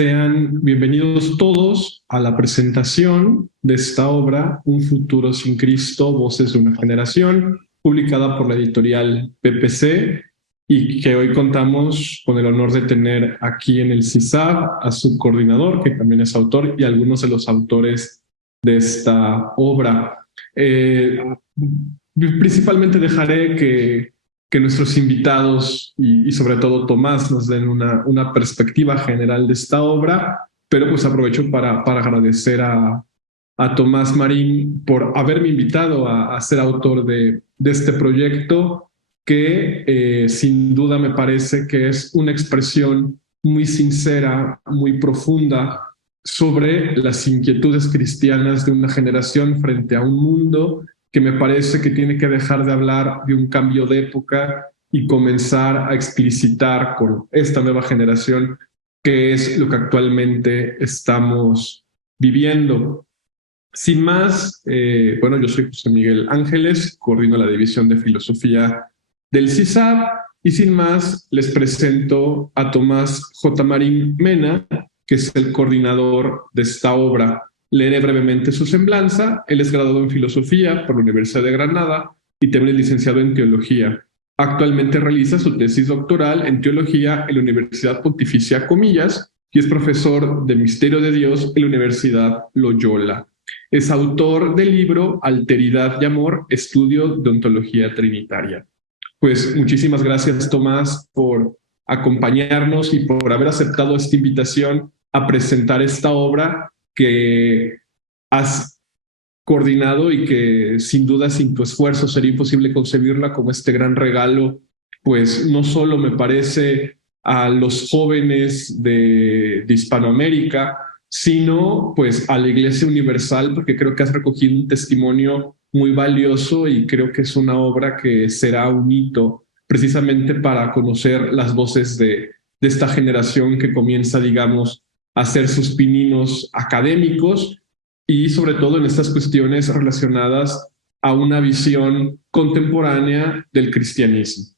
Sean bienvenidos todos a la presentación de esta obra, Un futuro sin Cristo, Voces de una generación, publicada por la editorial PPC y que hoy contamos con el honor de tener aquí en el CISAB a su coordinador, que también es autor, y algunos de los autores de esta obra. Principalmente dejaré que nuestros invitados y sobre todo Tomás nos den una perspectiva general de esta obra, pero pues aprovecho para agradecer a Tomás Marín por haberme invitado a ser autor de este proyecto que sin duda me parece que es una expresión muy sincera, muy profunda sobre las inquietudes cristianas de una generación frente a un mundo que me parece que tiene que dejar de hablar de un cambio de época y comenzar a explicitar con esta nueva generación qué es lo que actualmente estamos viviendo. Sin más, bueno, yo soy José Miguel Ángeles, coordino la División de Filosofía del CISAB y sin más les presento a Tomás J. Marín Mena, que es el coordinador de esta obra. Leeré brevemente su semblanza. Él es graduado en Filosofía por la Universidad de Granada y también es licenciado en Teología. Actualmente realiza su tesis doctoral en Teología en la Universidad Pontificia Comillas y es profesor de Misterio de Dios en la Universidad Loyola. Es autor del libro Alteridad y Amor, Estudio de Ontología Trinitaria. Pues muchísimas gracias, Tomás, por acompañarnos y por haber aceptado esta invitación a presentar esta obra que has coordinado y que sin duda sin tu esfuerzo sería imposible concebirla como este gran regalo, pues no solo me parece a los jóvenes de Hispanoamérica, sino pues a la Iglesia Universal, porque creo que has recogido un testimonio muy valioso y creo que es una obra que será un hito precisamente para conocer las voces de esta generación que comienza, digamos, a hacer sus pininos académicos y sobre todo en estas cuestiones relacionadas a una visión contemporánea del cristianismo.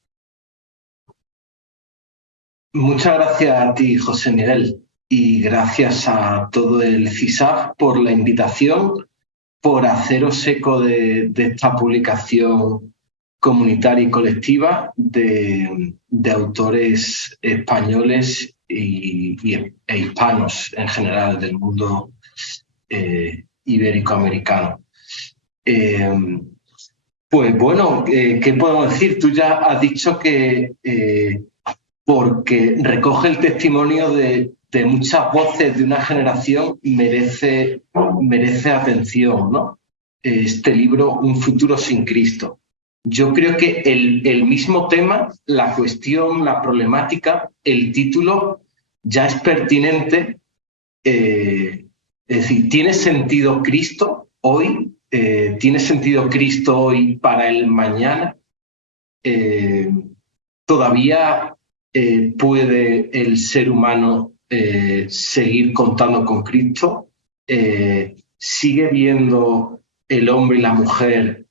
Muchas gracias a ti, José Miguel, y gracias a todo el CISAF por la invitación, por haceros eco de esta publicación comunitaria y colectiva de autores españoles e hispanos en general del mundo ibérico-americano. Pues bueno, ¿qué podemos decir? Tú ya has dicho que porque recoge el testimonio de muchas voces de una generación merece atención, ¿no? Este libro, Un futuro sin Cristo. Yo creo que el mismo tema, la cuestión, la problemática, el título ya es pertinente. Es decir, ¿tiene sentido Cristo hoy? ¿Tiene sentido Cristo hoy para el mañana? ¿Todavía puede el ser humano seguir contando con Cristo? ¿Sigue viendo el hombre y la mujer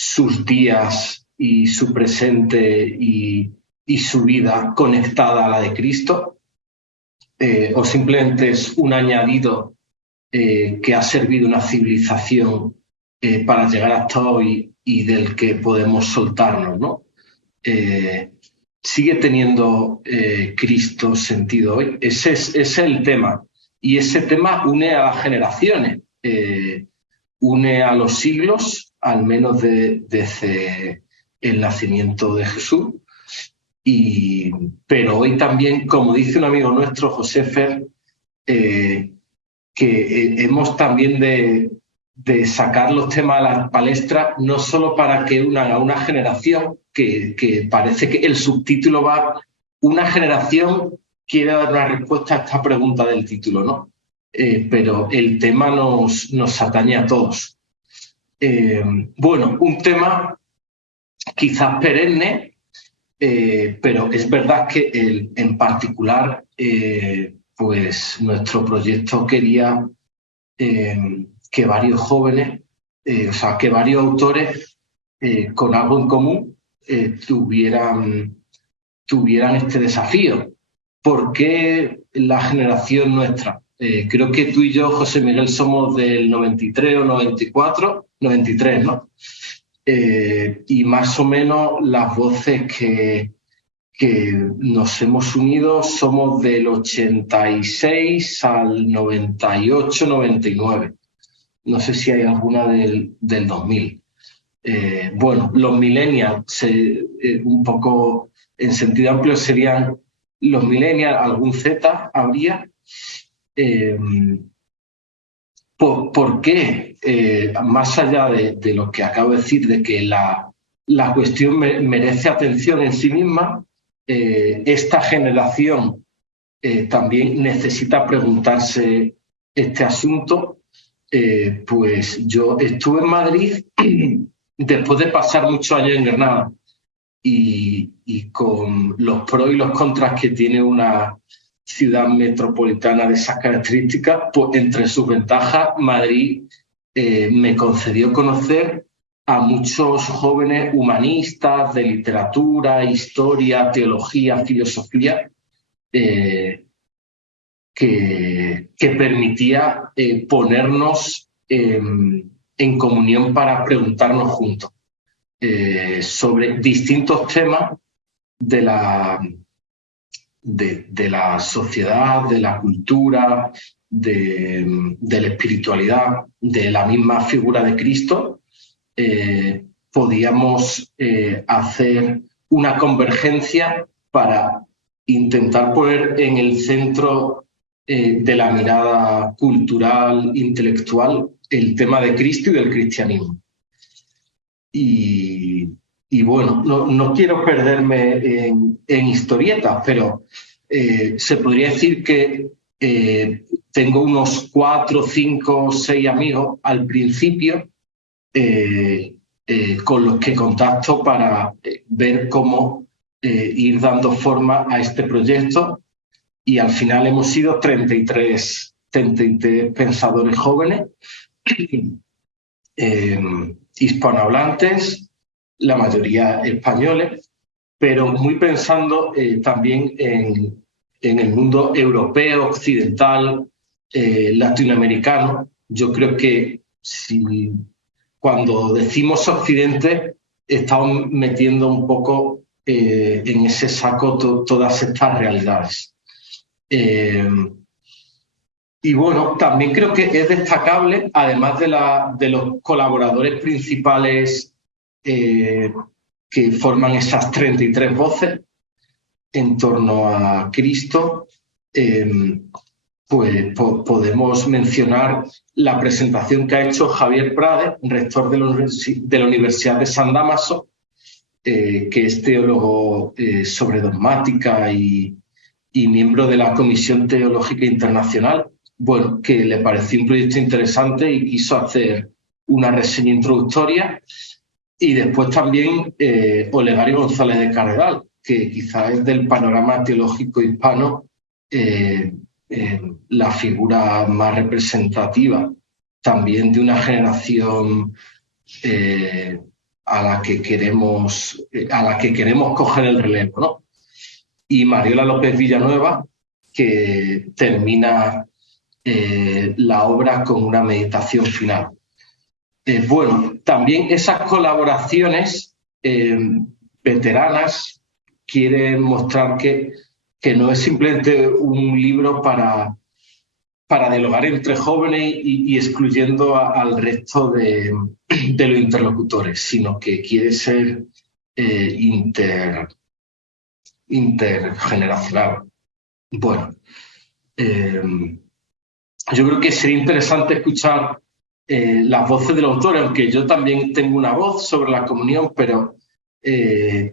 sus días y su presente y su vida conectada a la de Cristo? ¿O simplemente es un añadido que ha servido una civilización para llegar hasta hoy y del que podemos soltarnos, ¿no? ¿Sigue teniendo Cristo sentido hoy? Ese es el tema. Y ese tema une a las generaciones, une a los siglos, al menos desde el nacimiento de Jesús. Pero hoy también, como dice un amigo nuestro, José Fer, que hemos también de sacar los temas a la palestra, no solo para que unan a una generación, que parece que el subtítulo va, una generación quiere dar una respuesta a esta pregunta del título, ¿no? Pero el tema nos atañe a todos. Bueno, un tema quizás perenne, pero es verdad que en particular, pues nuestro proyecto quería que varios jóvenes, que varios autores con algo en común tuvieran este desafío, ¿por qué la generación nuestra? Creo que tú y yo, José Miguel, somos del 93 o 94, 93, ¿no? Y más o menos las voces que nos hemos unido somos del 86 al 98, 99. No sé si hay alguna del 2000. Bueno, los millennials, un poco en sentido amplio, serían los millennials, algún Z habría. ¿Por qué? Más allá de lo que acabo de decir, de que la cuestión merece atención en sí misma, esta generación también necesita preguntarse este asunto. Pues yo estuve en Madrid después de pasar muchos años en Granada y con los pros y los contras que tiene una ciudad metropolitana de esas características, pues entre sus ventajas, Madrid me concedió conocer a muchos jóvenes humanistas de literatura, historia, teología, filosofía, que permitía ponernos en comunión para preguntarnos juntos sobre distintos temas de la sociedad, de la cultura, de la espiritualidad, de la misma figura de Cristo. Podíamos hacer una convergencia para intentar poner en el centro de la mirada cultural, intelectual, el tema de Cristo y del cristianismo. Y bueno, no quiero perderme en historietas, pero se podría decir que tengo unos 4, 5, 6 amigos al principio con los que contacto para ver cómo ir dando forma a este proyecto, y al final hemos sido 33 pensadores jóvenes hispanohablantes, la mayoría españoles, pero muy pensando también en el mundo europeo, occidental, latinoamericano. Yo creo que cuando decimos Occidente, estamos metiendo un poco en ese saco todas estas realidades. Y bueno, también creo que es destacable, además de los colaboradores principales que forman esas 33 voces en torno a Cristo, pues podemos mencionar la presentación que ha hecho Javier Prades, rector de la Universidad de San Dámaso, que es teólogo sobre dogmática y miembro de la Comisión Teológica Internacional. Bueno, que le pareció un proyecto interesante y quiso hacer una reseña introductoria. Y después también Olegario González de Carregal, que quizás es del panorama teológico hispano la figura más representativa también de una generación a la que queremos coger el relevo, ¿no? Y Mariola López Villanueva, que termina la obra con una meditación final. Bueno, también esas colaboraciones veteranas quieren mostrar que no es simplemente un libro para dialogar entre jóvenes y excluyendo al resto de los interlocutores, sino que quiere ser intergeneracional. Bueno, yo creo que sería interesante escuchar las voces de los autores, aunque yo también tengo una voz sobre la comunión, pero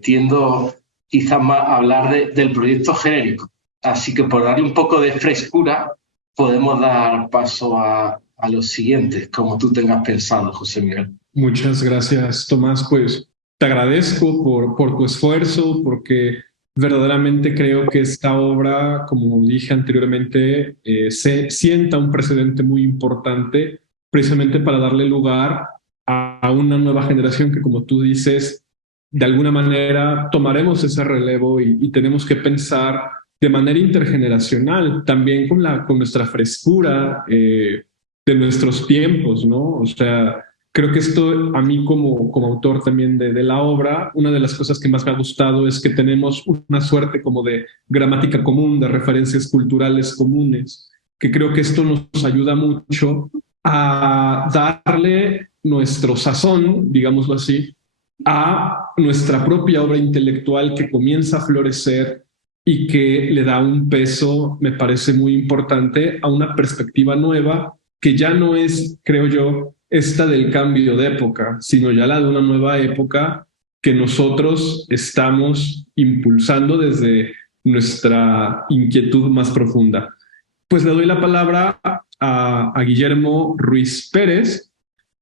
tiendo quizás más a hablar del proyecto genérico. Así que por darle un poco de frescura, podemos dar paso a los siguientes, como tú tengas pensado, José Miguel. Muchas gracias, Tomás. Pues te agradezco por tu esfuerzo, porque verdaderamente creo que esta obra, como dije anteriormente, se sienta un precedente muy importante precisamente para darle lugar a una nueva generación que, como tú dices, de alguna manera tomaremos ese relevo y tenemos que pensar de manera intergeneracional, también con nuestra frescura de nuestros tiempos, ¿no? O sea, creo que esto a mí como autor también de la obra, una de las cosas que más me ha gustado es que tenemos una suerte como de gramática común, de referencias culturales comunes, que creo que esto nos ayuda mucho a darle nuestro sazón, digámoslo así, a nuestra propia obra intelectual que comienza a florecer y que le da un peso, me parece muy importante, a una perspectiva nueva que ya no es, creo yo, esta del cambio de época, sino ya la de una nueva época que nosotros estamos impulsando desde nuestra inquietud más profunda. Pues le doy la palabra a Guillermo Ruiz Pérez.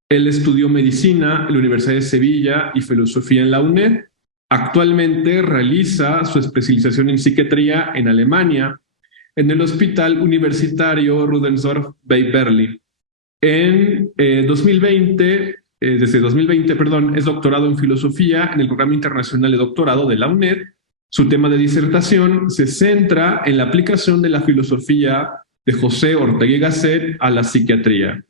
Él estudió medicina en la Universidad de Sevilla y filosofía en la UNED. Actualmente realiza su especialización en psiquiatría en Alemania, en el Hospital Universitario Rudensdorf bei Berlin. En 2020, desde 2020, perdón, es doctorado en filosofía en el Programa Internacional de Doctorado de la UNED. Su tema de disertación se centra en la aplicación de la filosofía de José Ortega y Gasset a la psiquiatría.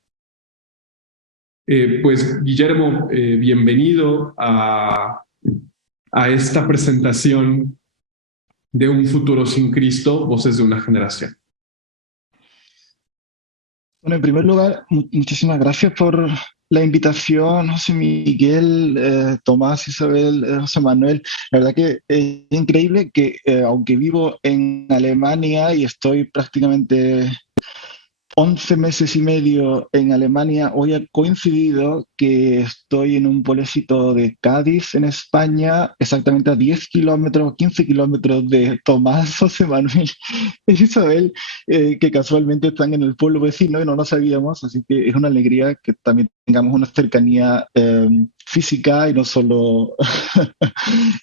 Pues Guillermo, bienvenido a esta presentación de Un futuro sin Cristo, Voces de una generación. Bueno, en primer lugar, muchísimas gracias por la invitación, José Miguel, Tomás, Isabel, José Manuel. La verdad que es increíble que, aunque vivo en Alemania y estoy prácticamente 11 meses y medio en Alemania, hoy ha coincidido que estoy en un pueblecito de Cádiz, en España, exactamente a 10 kilómetros, 15 kilómetros de Tomás, José Manuel e Isabel, que casualmente están en el pueblo vecino y no lo sabíamos, así que es una alegría que también tengamos una cercanía física y no solo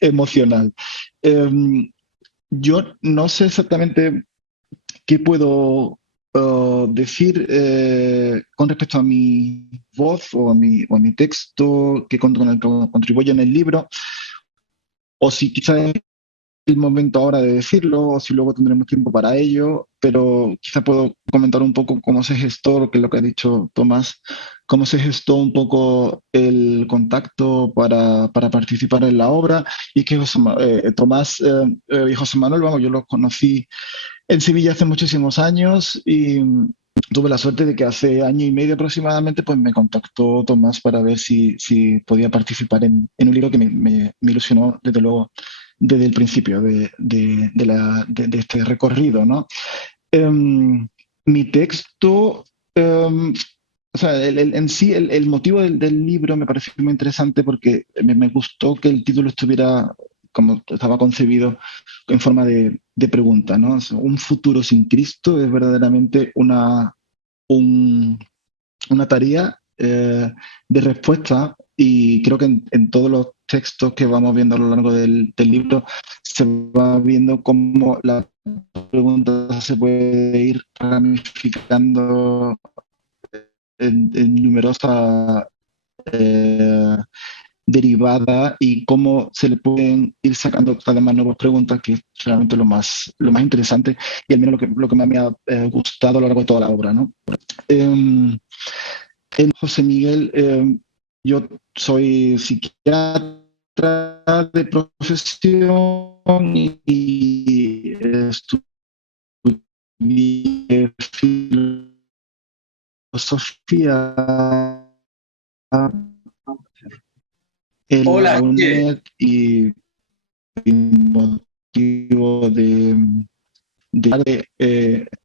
emocional. Yo no sé exactamente qué puedo decir con respecto a mi voz o a mi texto con el que contribuyo en el libro, o si quizás es el momento ahora de decirlo, o si luego tendremos tiempo para ello, pero quizá puedo comentar un poco cómo se gestó, que es lo que ha dicho Tomás, cómo se gestó un poco el contacto para participar en la obra, y que Tomás y José Manuel, vamos, yo los conocí en Sevilla hace muchísimos años y tuve la suerte de que hace año y medio aproximadamente pues me contactó Tomás para ver si podía participar en un libro que me ilusionó desde luego desde el principio de este recorrido, ¿no? Mi texto, o sea, en sí el motivo del libro me pareció muy interesante porque me gustó que el título estuviera como estaba concebido en forma de pregunta, ¿no? O sea, un futuro sin Cristo es verdaderamente una tarea de respuesta, y creo que en todos los textos que vamos viendo a lo largo del libro se va viendo cómo la pregunta se puede ir ramificando en numerosas derivadas, y cómo se le pueden ir sacando además nuevas preguntas, que es realmente lo más interesante y al menos lo que más me ha gustado a lo largo de toda la obra, ¿no? José Miguel, yo soy psiquiatra de profesión y estudié filosofía en Hola, la UNED, y motivo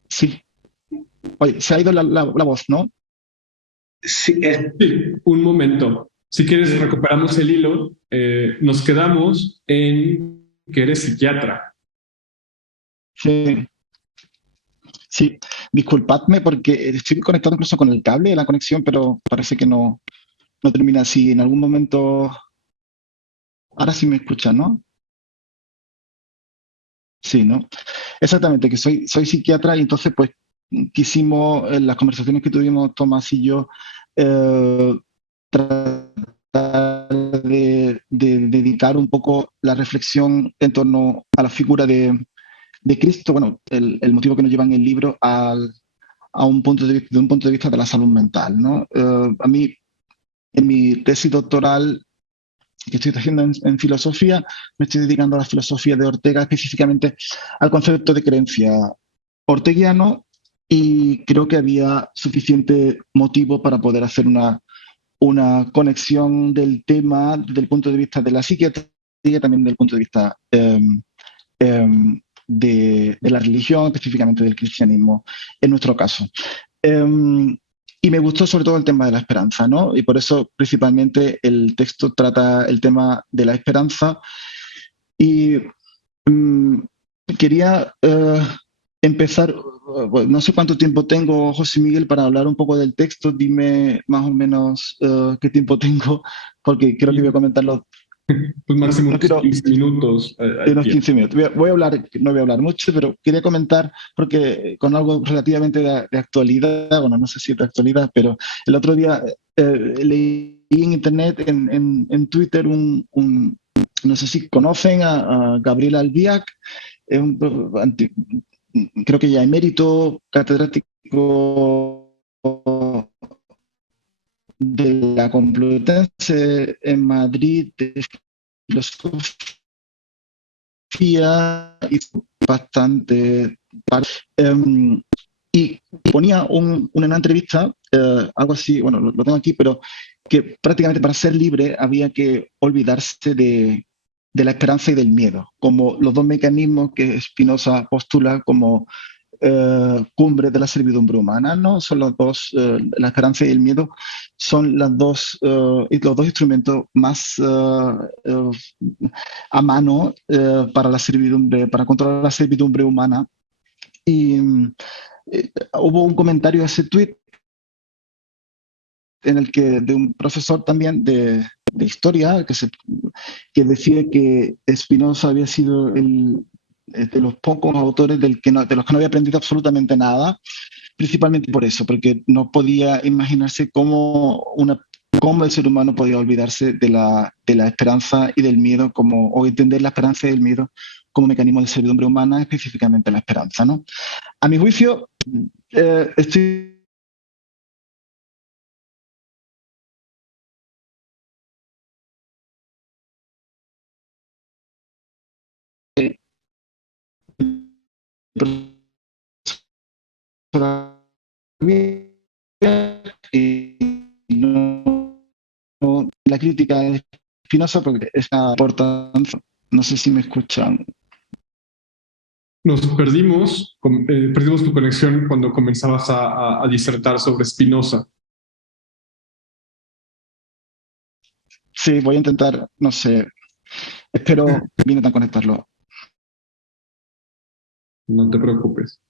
sí. Oye, se ha ido la voz, ¿no? sí, Sí, un momento. Si quieres, recuperamos el hilo. Nos quedamos en que eres psiquiatra. Sí, sí. Disculpadme porque estoy conectado incluso con el cable de la conexión, pero parece que no termina así. En algún momento, ahora sí me escuchan, ¿no? Sí, ¿no? Exactamente, que soy psiquiatra, y entonces pues quisimos, en las conversaciones que tuvimos Tomás y yo, eh, tratar de dedicar un poco la reflexión en torno a la figura de Cristo, bueno, el motivo que nos lleva en el libro a un punto de un punto de vista de la salud mental, ¿no? A mí, en mi tesis doctoral que estoy haciendo en filosofía, me estoy dedicando a la filosofía de Ortega, específicamente al concepto de creencia orteguiano, y creo que había suficiente motivo para poder hacer una conexión del tema desde el punto de vista de la psiquiatría, también desde el punto de vista de la religión, específicamente del cristianismo, en nuestro caso. Y me gustó sobre todo el tema de la esperanza, ¿no? Y por eso principalmente el texto trata el tema de la esperanza. Y quería empezar, no sé cuánto tiempo tengo, José Miguel, para hablar un poco del texto. Dime más o menos qué tiempo tengo, porque creo que voy a comentarlo. Pues máximo No quiero 15 minutos de al unos tiempo. 15 minutos. Voy a hablar, no voy a hablar mucho, pero quería comentar, porque con algo relativamente de actualidad, bueno, no sé si es de actualidad, pero el otro día leí en internet, en Twitter, no sé si conocen a Gabriel Albiac, es creo que ya emérito catedrático de la Complutense en Madrid de filosofía y bastante. Y ponía una entrevista, algo así, bueno, lo tengo aquí, pero que prácticamente para ser libre había que olvidarse de la esperanza y del miedo, como los dos mecanismos que Spinoza postula como cumbres de la servidumbre humana, ¿no? Son los dos, la esperanza y el miedo son los dos instrumentos más a mano para la servidumbre, para controlar la servidumbre humana. Y hubo un comentario a ese tweet en el que de un profesor también de historia que decía que Spinoza había sido de los pocos autores de los que no había aprendido absolutamente nada, principalmente por eso, porque no podía imaginarse cómo el ser humano podía olvidarse de la esperanza y del miedo, o entender la esperanza y el miedo como mecanismo de servidumbre humana, específicamente la esperanza, ¿no? A mi juicio, estoy y no la crítica es Spinoza porque es una importancia. No sé si me escuchan. Nos perdimos, perdimos tu conexión cuando comenzabas a disertar sobre Spinoza. Sí, voy a intentar, no sé, espero que intentan conectarlo. No te preocupes.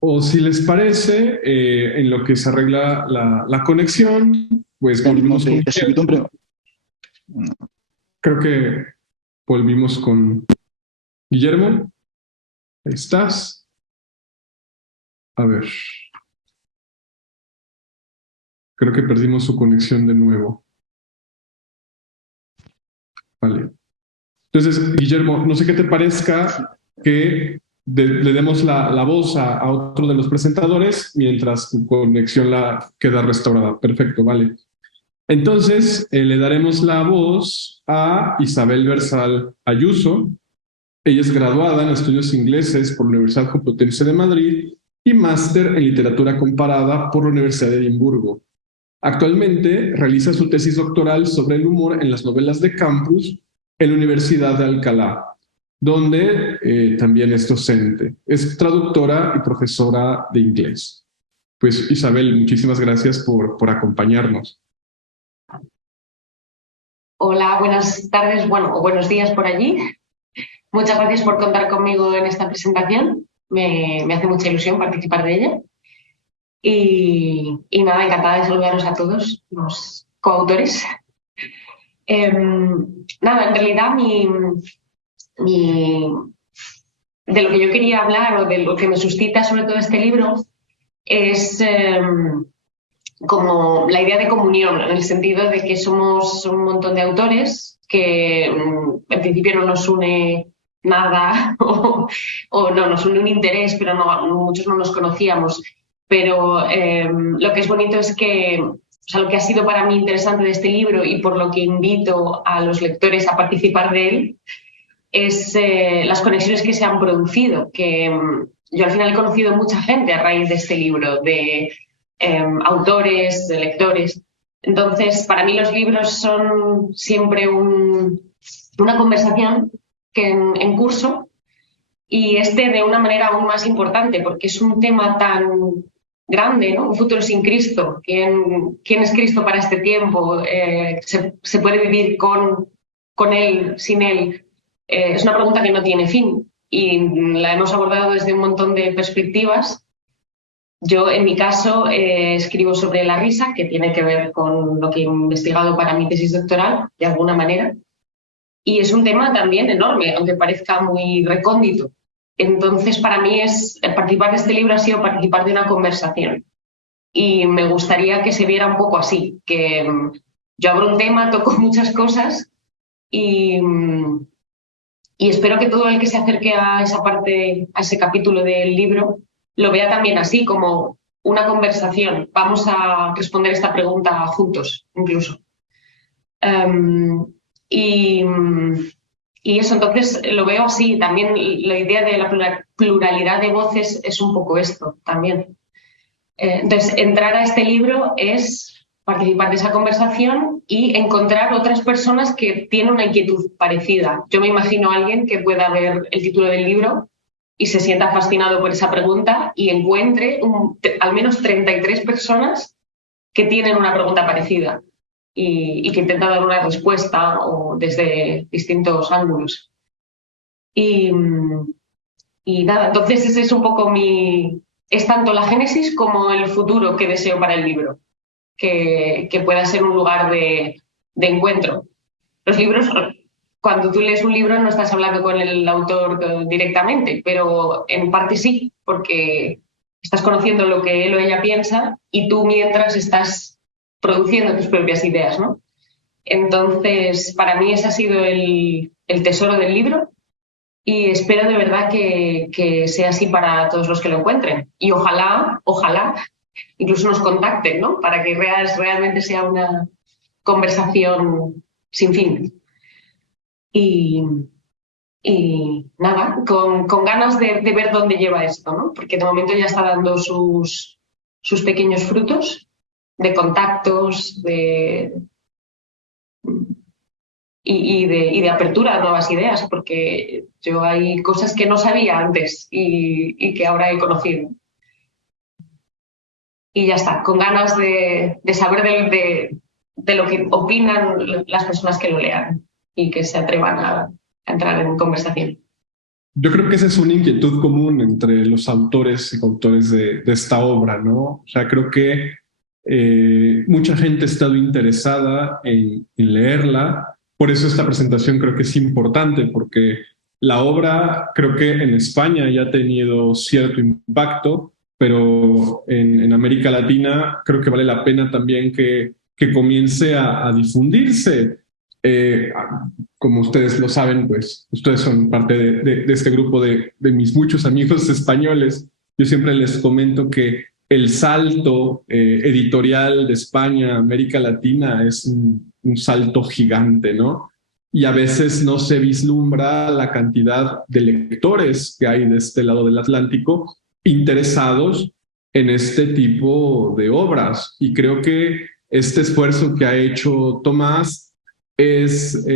O si les parece, en lo que se arregla la conexión, pues volvimos con De servidumbre. Creo que volvimos con Guillermo. Ahí estás. A ver. Creo que perdimos su conexión de nuevo. Vale. Entonces, Guillermo, no sé qué te parezca que le demos la voz a otro de los presentadores mientras tu conexión queda restaurada. Perfecto, vale. Entonces, le daremos la voz a Isabel Bersal Ayuso. Ella es graduada en estudios ingleses por la Universidad Complutense de Madrid y máster en literatura comparada por la Universidad de Edimburgo. Actualmente realiza su tesis doctoral sobre el humor en las novelas de campus en la Universidad de Alcalá, donde también es docente. Es traductora y profesora de inglés. Pues Isabel, muchísimas gracias por acompañarnos. Hola, buenas tardes, o buenos días por allí. Muchas gracias por contar conmigo en esta presentación. Me hace mucha ilusión participar de ella. Y nada, encantada de saludaros a todos los coautores. Nada, en realidad de lo que yo quería hablar o de lo que me suscita sobre todo este libro es como la idea de comunión, en el sentido de que somos un montón de autores que en principio no nos une nada o no nos une un interés, pero muchos no nos conocíamos. Pero lo que es bonito es que, o sea, lo que ha sido para mí interesante de este libro y por lo que invito a los lectores a participar de él es las conexiones que se han producido, que yo al final he conocido mucha gente a raíz de este libro, de autores, de lectores. Entonces, para mí los libros son siempre una conversación que en curso, y de una manera aún más importante, porque es un tema tan grande, ¿no? Un futuro sin Cristo. ¿Quién es Cristo para este tiempo? ¿Se puede vivir con Él, sin Él? Es una pregunta que no tiene fin y la hemos abordado desde un montón de perspectivas. Yo, en mi caso, escribo sobre la risa, que tiene que ver con lo que he investigado para mi tesis doctoral, de alguna manera. Y es un tema también enorme, aunque parezca muy recóndito. Entonces, para mí participar de este libro ha sido participar de una conversación. Y me gustaría que se viera un poco así, que yo abro un tema, toco muchas cosas y espero que todo el que se acerque a esa parte, a ese capítulo del libro, lo vea también así, como una conversación. Vamos a responder esta pregunta juntos, incluso. Y eso, entonces, lo veo así. También la idea de la pluralidad de voces es un poco esto también. Entonces, entrar a este libro es participar de esa conversación y encontrar otras personas que tienen una inquietud parecida. Yo me imagino a alguien que pueda ver el título del libro y se sienta fascinado por esa pregunta y encuentre al menos 33 personas que tienen una pregunta parecida y que intentan dar una respuesta o desde distintos ángulos. Y nada, entonces ese es un poco es tanto la génesis como el futuro que deseo para el libro, que pueda ser un lugar de encuentro. Los libros, cuando tú lees un libro no estás hablando con el autor directamente, pero en parte sí, porque estás conociendo lo que él o ella piensa y tú mientras estás produciendo tus propias ideas, ¿no? Entonces, para mí ese ha sido el tesoro del libro y espero de verdad que sea así para todos los que lo encuentren. Y ojalá, incluso nos contacten, ¿no? Para que realmente sea una conversación sin fin. Y nada, con ganas de ver dónde lleva esto, ¿no? Porque de momento ya está dando sus pequeños frutos de contactos, y de apertura a nuevas ideas, porque yo hay cosas que no sabía antes y que ahora he conocido. Y ya está, con ganas de saber de lo que opinan las personas que lo lean y que se atrevan a entrar en conversación. Yo creo que esa es una inquietud común entre los autores y coautores de esta obra, ¿no? O sea, creo que mucha gente ha estado interesada en leerla. Por eso esta presentación creo que es importante, porque la obra creo que en España ya ha tenido cierto impacto, pero en América Latina creo que vale la pena también que comience a difundirse. Como ustedes lo saben, pues ustedes son parte de este grupo de mis muchos amigos españoles. Yo siempre les comento que el salto editorial de España a América Latina es un salto gigante, ¿no? Y a veces no se vislumbra la cantidad de lectores que hay de este lado del Atlántico interesados en este tipo de obras. Y creo que este esfuerzo que ha hecho Tomás es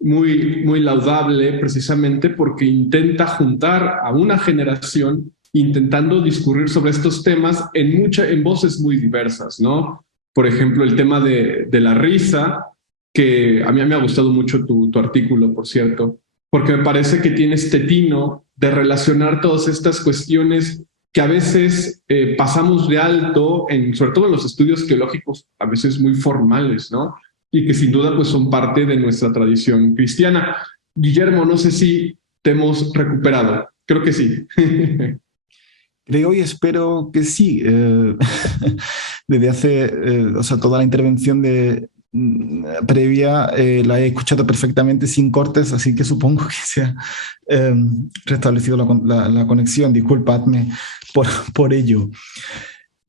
muy laudable, precisamente porque intenta juntar a una generación intentando discurrir sobre estos temas en voces muy diversas, ¿no? Por ejemplo, el tema de la risa, que a mí me ha gustado mucho tu artículo, por cierto, porque me parece que tiene este tino de relacionar todas estas cuestiones que a veces pasamos de alto, sobre todo en los estudios teológicos, a veces muy formales, ¿no? Y que sin duda pues son parte de nuestra tradición cristiana. Guillermo, no sé si te hemos recuperado. Creo que sí. Creo y espero que sí. Desde hace, o sea, toda la intervención previa la he escuchado perfectamente sin cortes, así que supongo que se ha restablecido la conexión. Disculpadme por ello.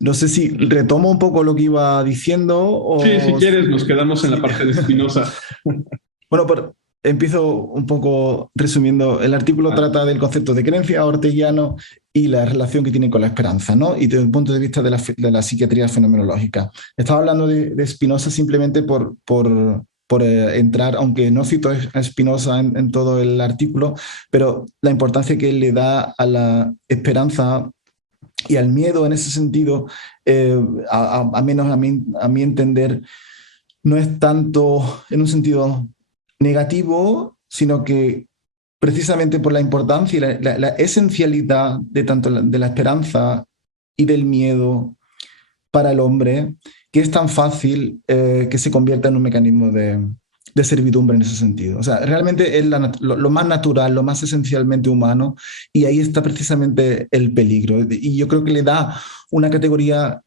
No sé si retomo un poco lo que iba diciendo Sí, si o... quieres, nos quedamos en la parte de Spinoza. Bueno, empiezo un poco resumiendo. El artículo trata del concepto de creencia orteguiano y la relación que tiene con la esperanza, ¿no? Y desde el punto de vista de la psiquiatría fenomenológica. Estaba hablando de Spinoza simplemente por entrar, aunque no cito a Spinoza en todo el artículo, pero la importancia que él le da a la esperanza y al miedo en ese sentido, a menos a mi entender, no es tanto en un sentido negativo, sino que precisamente por la importancia y la esencialidad de tanto de la esperanza y del miedo para el hombre, que es tan fácil que se convierta en un mecanismo de servidumbre en ese sentido. O sea, realmente es lo más natural, lo más esencialmente humano, y ahí está precisamente el peligro. Y yo creo que le da una categoría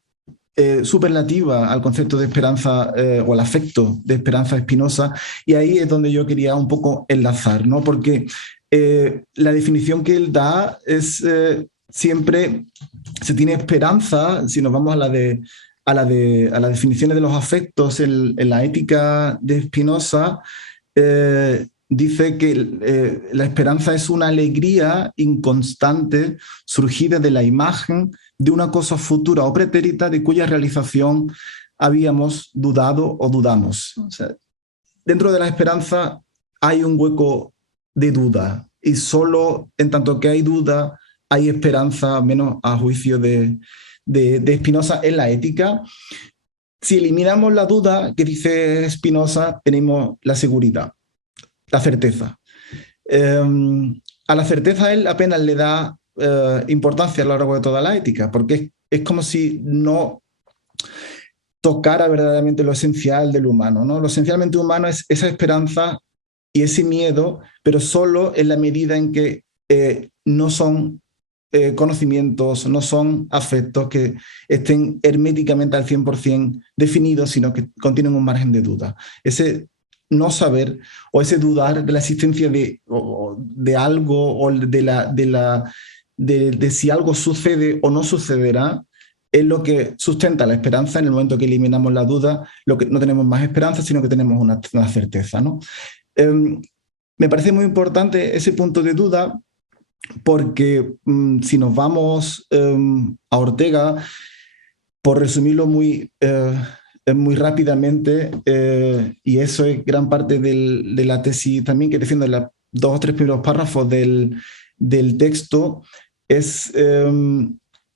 superlativa al concepto de esperanza o al afecto de esperanza Spinoza, y ahí es donde yo quería un poco enlazar, ¿no? Porque la definición que él da es siempre, se tiene esperanza, si nos vamos a las definiciones de los afectos en la ética de Spinoza, dice que la esperanza es una alegría inconstante surgida de la imagen de una cosa futura o pretérita de cuya realización habíamos dudado o dudamos. O sea, dentro de la esperanza hay un hueco de duda, y solo en tanto que hay duda hay esperanza, menos a juicio de Spinoza en la ética. Si eliminamos la duda que dice Spinoza, tenemos la seguridad, la certeza. A la certeza él apenas le da importancia a lo largo de toda la ética, porque es como si no tocara verdaderamente lo esencial del humano, ¿no? Lo esencialmente humano es esa esperanza y ese miedo, pero solo en la medida en que no son conocimientos, no son afectos que estén herméticamente al 100% definidos, sino que contienen un margen de duda. Ese no saber o ese dudar de la existencia de algo o de si algo sucede o no sucederá es lo que sustenta la esperanza. En el momento que eliminamos la duda, lo que no tenemos más esperanza, sino que tenemos una certeza, ¿no? Me parece muy importante ese punto de duda, porque si nos vamos a Ortega, por resumirlo muy rápidamente, y eso es gran parte de la tesis también que defiendo en los 2 o 3 primeros párrafos del texto, es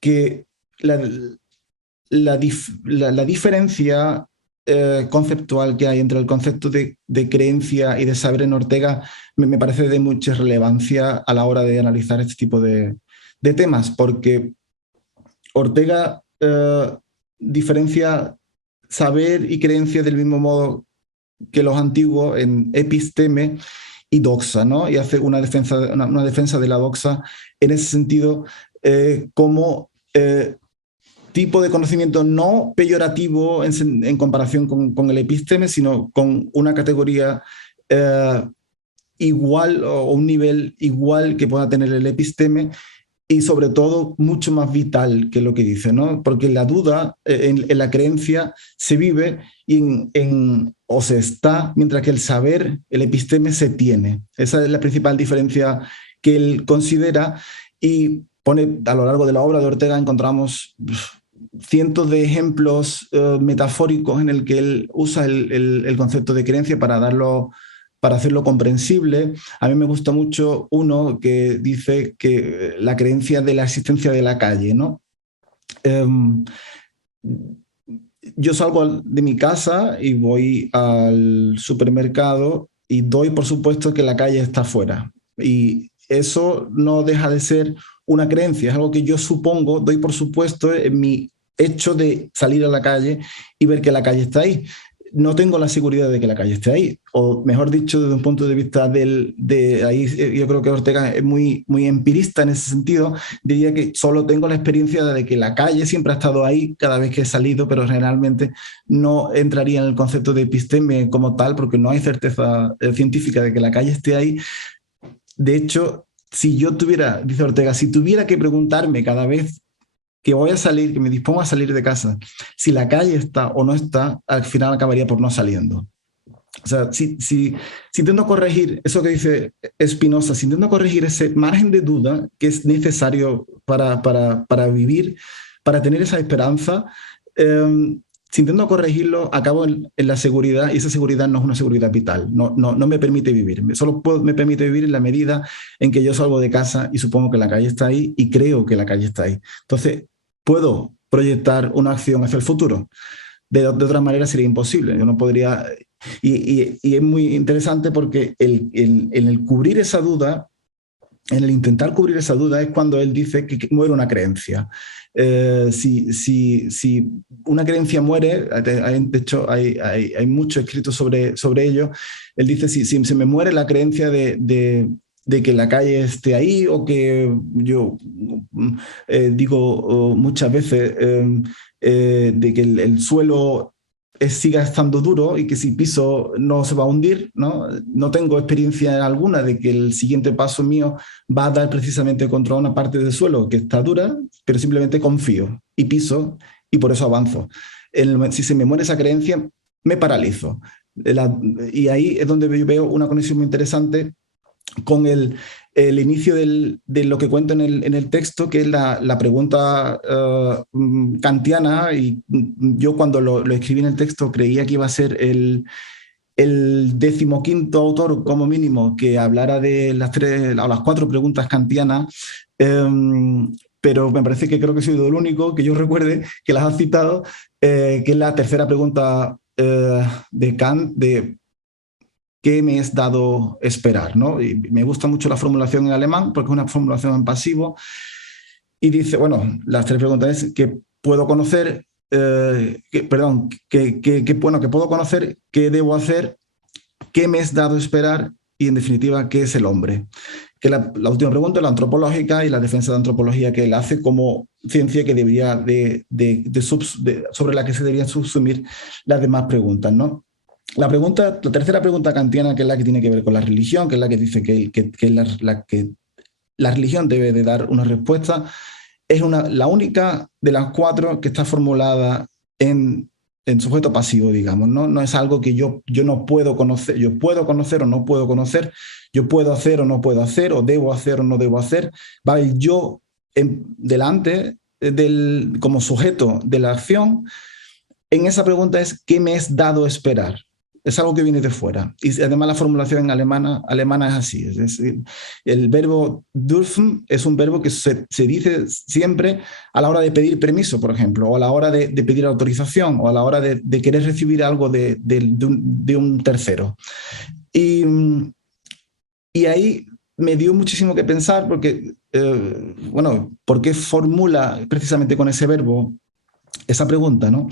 que la diferencia conceptual que hay entre el concepto de creencia y de saber en Ortega me parece de mucha relevancia a la hora de analizar este tipo de temas, porque Ortega diferencia saber y creencia del mismo modo que los antiguos en episteme y doxa, ¿no? Y hace una defensa de la doxa en ese sentido como tipo de conocimiento no peyorativo en comparación con el episteme, sino con una categoría igual o un nivel igual que pueda tener el episteme, y sobre todo mucho más vital que lo que dice, ¿no? Porque la duda en la creencia se vive o se está, mientras que el saber, el episteme, se tiene. Esa es la principal diferencia que él considera, y pone a lo largo de la obra de Ortega encontramos cientos de ejemplos metafóricos en el que él usa el concepto de creencia para hacerlo comprensible. A mí me gusta mucho uno que dice que la creencia de la existencia de la calle, ¿no? Yo salgo de mi casa y voy al supermercado y doy por supuesto que la calle está afuera. Y eso no deja de ser una creencia, es algo que yo supongo, doy por supuesto en mi hecho de salir a la calle y ver que la calle está ahí. no tengo la seguridad de que la calle esté ahí. O mejor dicho, desde un punto de vista de ahí, yo creo que Ortega es muy, muy empirista en ese sentido. Diría que solo tengo la experiencia de que la calle siempre ha estado ahí cada vez que he salido, pero generalmente no entraría en el concepto de episteme como tal, porque no hay certeza científica de que la calle esté ahí. De hecho, si yo tuviera, dice Ortega, si tuviera que preguntarme cada vez que voy a salir, que me dispongo a salir de casa, si la calle está o no está, al final acabaría por no saliendo. O sea, si intento corregir eso que dice Spinoza, si intento corregir ese margen de duda que es necesario para vivir, para tener esa esperanza, si intento corregirlo, acabo en la seguridad, y esa seguridad no es una seguridad vital, no me permite vivir. Solo me permite vivir en la medida en que yo salgo de casa y supongo que la calle está ahí y creo que la calle está ahí. Entonces, puedo proyectar una acción hacia el futuro. De otra manera sería imposible. Yo no podría... Y es muy interesante porque en el cubrir esa duda, en el intentar cubrir esa duda, es cuando él dice que muere una creencia. Si una creencia muere, de hecho hay mucho escrito sobre ello, él dice, si se me muere la creencia de que la calle esté ahí, o que yo digo muchas veces de que el suelo siga estando duro y que si piso no se va a hundir, ¿no? No tengo experiencia alguna de que el siguiente paso mío va a dar precisamente contra una parte del suelo que está dura, pero simplemente confío y piso y por eso avanzo. Si se me muere esa creencia, me paralizo. Y ahí es donde yo veo una conexión muy interesante con el inicio de lo que cuento en el texto, que es la pregunta kantiana, y yo cuando lo escribí en el texto creía que iba a ser el 15º autor, como mínimo, que hablara de las 4 preguntas kantianas, pero me parece que creo que he sido el único que yo recuerde que las ha citado, que es la tercera pregunta de Kant, de ¿qué me es dado esperar? ¿No? Y me gusta mucho la formulación en alemán porque es una formulación en pasivo y dice, bueno, las 3 preguntas es ¿qué puedo conocer? ¿Qué puedo conocer? ¿Qué debo hacer? ¿Qué me es dado esperar? Y en definitiva, ¿qué es el hombre? Que la última pregunta es la antropológica y la defensa de antropología que él hace como ciencia que debería sobre la que se deberían subsumir las demás preguntas, ¿no? La tercera pregunta kantiana, que es la que tiene que ver con la religión, que es la que dice que la religión debe de dar una respuesta, es la única de las 4 que está formulada en sujeto pasivo, digamos, ¿no? No es algo que yo no puedo conocer, yo puedo conocer o no puedo conocer, yo puedo hacer o no puedo hacer, o debo hacer o no debo hacer. Va el yo delante como sujeto de la acción. En esa pregunta es ¿qué me es dado esperar? Es algo que viene de fuera. Y además la formulación en alemana es así. Es decir, el verbo dürfen es un verbo que se dice siempre a la hora de pedir permiso, por ejemplo, o a la hora de pedir autorización, o a la hora de querer recibir algo de un tercero. Y ahí me dio muchísimo que pensar porque, ¿por qué formula precisamente con ese verbo esa pregunta, ¿no?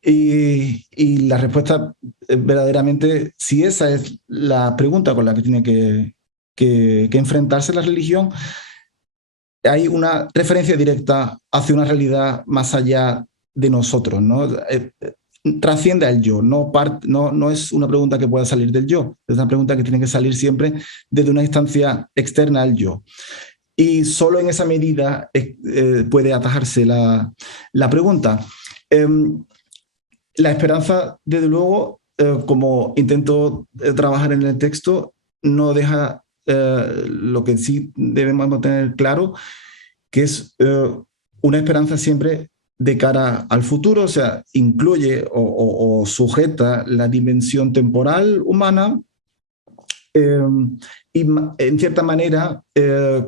Y la respuesta, verdaderamente, si esa es la pregunta con la que tiene que enfrentarse la religión, hay una referencia directa hacia una realidad más allá de nosotros, ¿no? Trasciende al yo, no es una pregunta que pueda salir del yo, es una pregunta que tiene que salir siempre desde una instancia externa al yo. Y solo en esa medida puede atajarse la pregunta. La esperanza, desde luego, como intento trabajar en el texto, no deja lo que sí debemos tener claro, que es una esperanza siempre de cara al futuro, o sea, incluye o sujeta la dimensión temporal humana, y en cierta manera,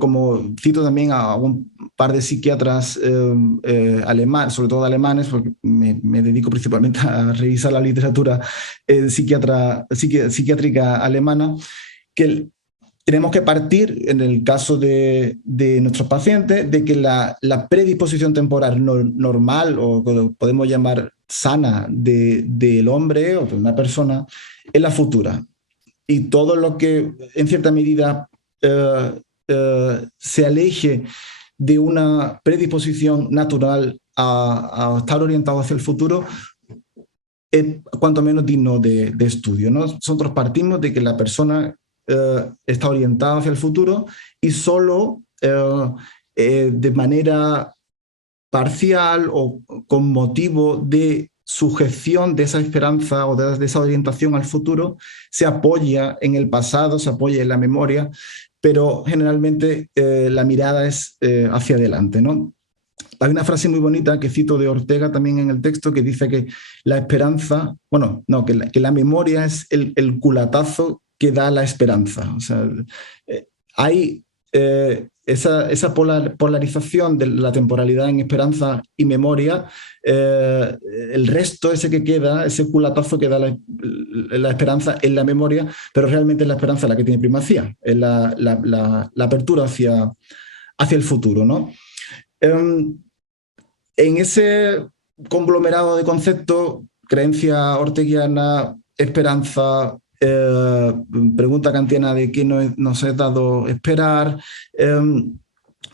como cito también a un par de psiquiatras alemanes, sobre todo alemanes, porque me dedico principalmente a revisar la literatura psiquiátrica alemana, que tenemos que partir, en el caso de nuestros pacientes, de que la predisposición temporal normal, o que podemos llamar sana del hombre o de una persona es la futura. Y todo lo que en cierta medida se aleje de una predisposición natural a estar orientado hacia el futuro es cuanto menos digno de estudio, ¿no? Nosotros partimos de que la persona está orientada hacia el futuro y solo de manera parcial o con motivo de sujeción de esa esperanza o de esa orientación al futuro, se apoya en el pasado, se apoya en la memoria, pero generalmente la mirada es hacia adelante, ¿no? Hay una frase muy bonita que cito de Ortega también en el texto que dice que la esperanza, bueno, no, que la memoria es el culatazo que da la esperanza. O sea, hay esa polarización de la temporalidad en esperanza y memoria, el resto ese que queda, ese culatazo que da la esperanza en la memoria, pero realmente es la esperanza la que tiene primacía, es la apertura hacia el futuro, ¿no? En ese conglomerado de conceptos, creencia orteguiana, esperanza, pregunta kantiana de qué nos es dado esperar,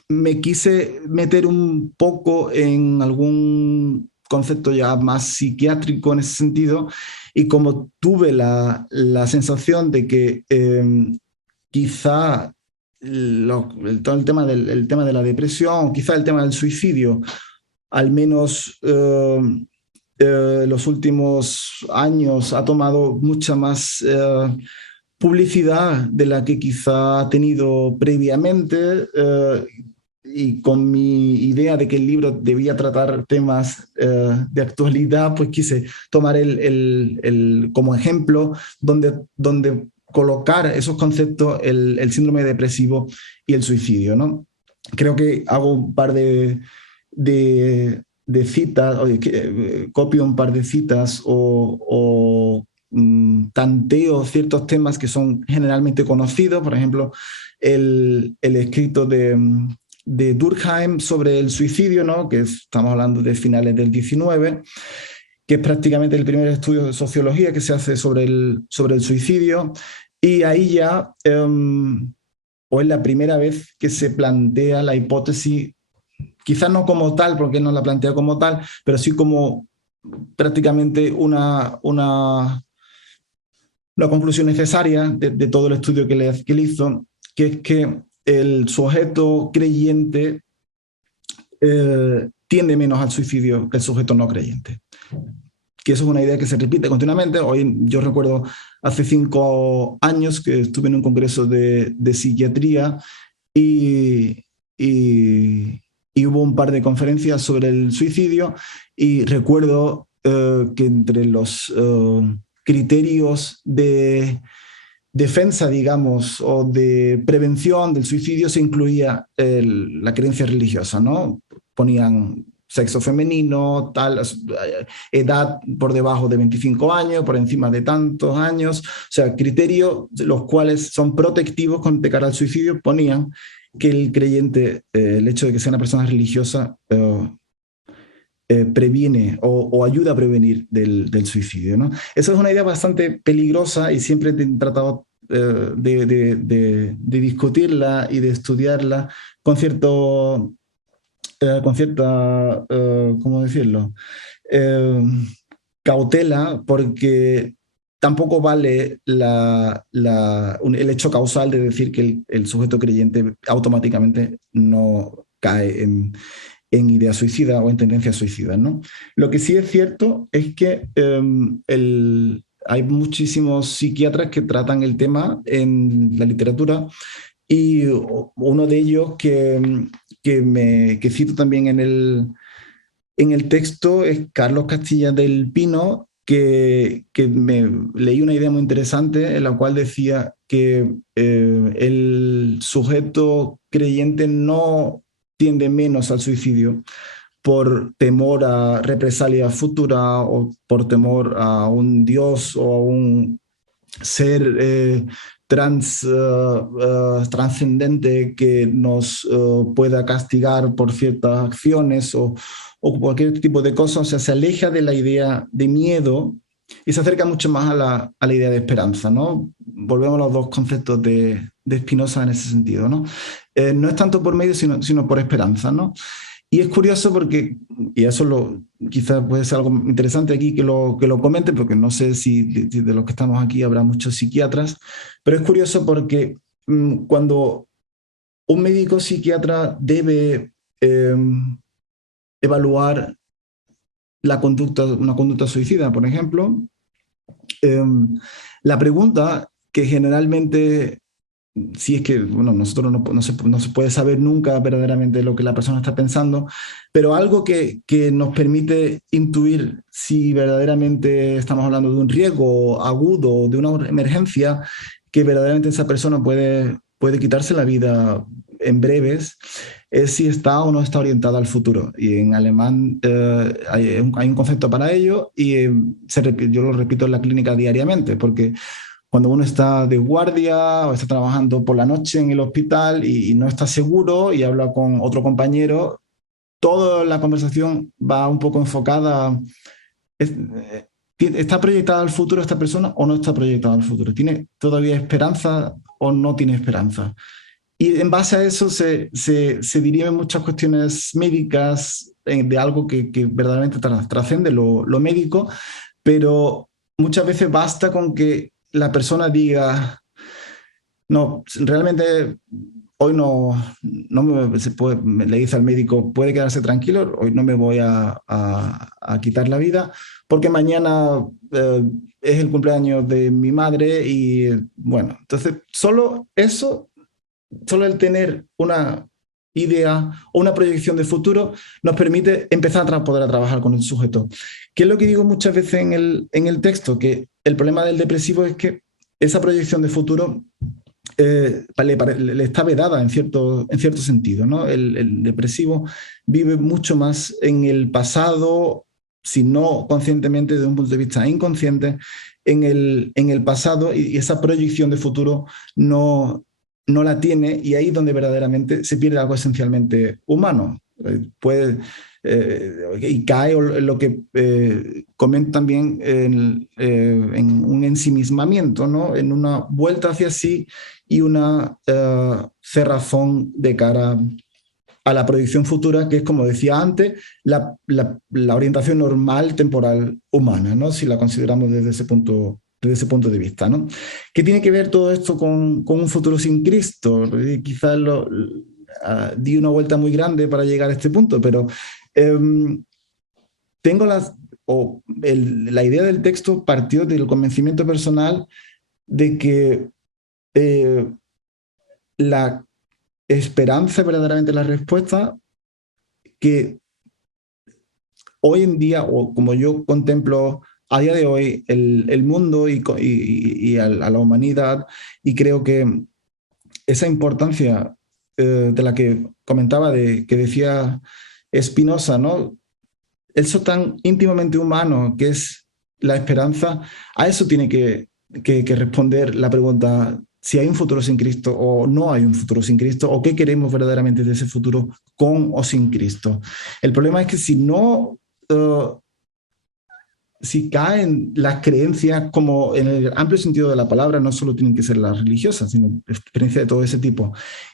me quise meter un poco en algún concepto ya más psiquiátrico en ese sentido, y como tuve la sensación de que quizá todo el tema de la depresión, quizá el tema del suicidio, al menos los últimos años ha tomado mucha más publicidad de la que quizá ha tenido previamente, y con mi idea de que el libro debía tratar temas de actualidad, pues quise tomar como ejemplo donde colocar esos conceptos, el síndrome depresivo y el suicidio, ¿no? Creo que hago un par de citas, copio un par de citas o tanteo ciertos temas que son generalmente conocidos, por ejemplo, el escrito de Durkheim sobre el suicidio, ¿no? Que estamos hablando de finales del 19, que es prácticamente el primer estudio de sociología que se hace sobre el suicidio, y ahí ya, o es la primera vez que se plantea la hipótesis, quizás no como tal, porque él no la plantea como tal, pero sí como prácticamente una conclusión necesaria de todo el estudio que él hizo, que es que el sujeto creyente tiende menos al suicidio que el sujeto no creyente. Que eso es una idea que se repite continuamente. Hoy yo recuerdo hace 5 años que estuve en un congreso de psiquiatría y hubo un par de conferencias sobre el suicidio, y recuerdo que entre los criterios de defensa, digamos, o de prevención del suicidio se incluía la creencia religiosa, ¿no? Ponían sexo femenino, tal, edad por debajo de 25 años, por encima de tantos años, o sea, criterios los cuales son protectivos de cara al suicidio, ponían que el creyente, el hecho de que sea una persona religiosa, previene o ayuda a prevenir del suicidio, ¿no? Esa es una idea bastante peligrosa y siempre he tratado de discutirla y de estudiarla con cierta, ¿cómo decirlo? Cautela, porque tampoco vale el hecho causal de decir que el sujeto creyente automáticamente no cae en idea suicida o en tendencia suicida, ¿no? Lo que sí es cierto es que hay muchísimos psiquiatras que tratan el tema en la literatura, y uno de ellos que cito también en el texto es Carlos Castilla del Pino, que me leí una idea muy interesante en la cual decía que el sujeto creyente no tiende menos al suicidio por temor a represalia futura o por temor a un dios o a un ser trascendente que nos pueda castigar por ciertas acciones o o cualquier tipo de cosa, o sea, se aleja de la idea de miedo y se acerca mucho más a la idea de esperanza, ¿no? Volvemos a los dos conceptos de Spinoza en ese sentido, ¿no? No es tanto por medio, sino por esperanza, ¿no? Y es curioso porque, y eso quizás puede ser algo interesante aquí que lo comente, porque no sé si de los que estamos aquí habrá muchos psiquiatras, pero es curioso porque cuando un médico psiquiatra debe evaluar una conducta suicida, por ejemplo, la pregunta que generalmente, si es que, bueno, nosotros no se puede saber nunca verdaderamente lo que la persona está pensando, pero algo que nos permite intuir si verdaderamente estamos hablando de un riesgo agudo, de una emergencia, que verdaderamente esa persona puede quitarse la vida en breves, es si está o no está orientada al futuro. Y en alemán hay un concepto para ello y yo lo repito en la clínica diariamente, porque cuando uno está de guardia o está trabajando por la noche en el hospital y no está seguro y habla con otro compañero, toda la conversación va un poco enfocada. ¿Está proyectada al futuro esta persona o no está proyectada al futuro? ¿Tiene todavía esperanza o no tiene esperanza? Y en base a eso se dirimen muchas cuestiones médicas de algo que verdaderamente trascende lo médico, pero muchas veces basta con que la persona diga, no, realmente hoy le dice al médico, puede quedarse tranquilo, hoy no me voy a quitar la vida, porque mañana es el cumpleaños de mi madre y bueno, entonces solo el tener una idea o una proyección de futuro nos permite empezar a poder trabajar con el sujeto. ¿Qué es lo que digo muchas veces en el texto? Que el problema del depresivo es que esa proyección de futuro le está vedada en cierto sentido, ¿no? El depresivo vive mucho más en el pasado, si no conscientemente, desde un punto de vista inconsciente, en el pasado, y esa proyección de futuro no la tiene, y ahí es donde verdaderamente se pierde algo esencialmente humano. Y cae en lo que comenta también en un ensimismamiento, ¿no? En una vuelta hacia sí y una cerrazón de cara a la proyección futura, que es, como decía antes, la orientación normal temporal humana, ¿no? Si la consideramos desde ese punto de vista, ¿no? ¿Qué tiene que ver todo esto con un futuro sin Cristo? Quizás di una vuelta muy grande para llegar a este punto, pero tengo la idea del texto partió del convencimiento personal de que la esperanza es verdaderamente la respuesta, que hoy en día, o como yo contemplo a día de hoy, el mundo y a la humanidad, y creo que esa importancia de la que comentaba, que decía Spinoza, ¿no? Eso tan íntimamente humano que es la esperanza, a eso tiene que responder la pregunta si hay un futuro sin Cristo o no hay un futuro sin Cristo, o qué queremos verdaderamente de ese futuro con o sin Cristo. El problema es que si caen las creencias, como en el amplio sentido de la palabra, no solo tienen que ser las religiosas, sino experiencias de todo ese tipo.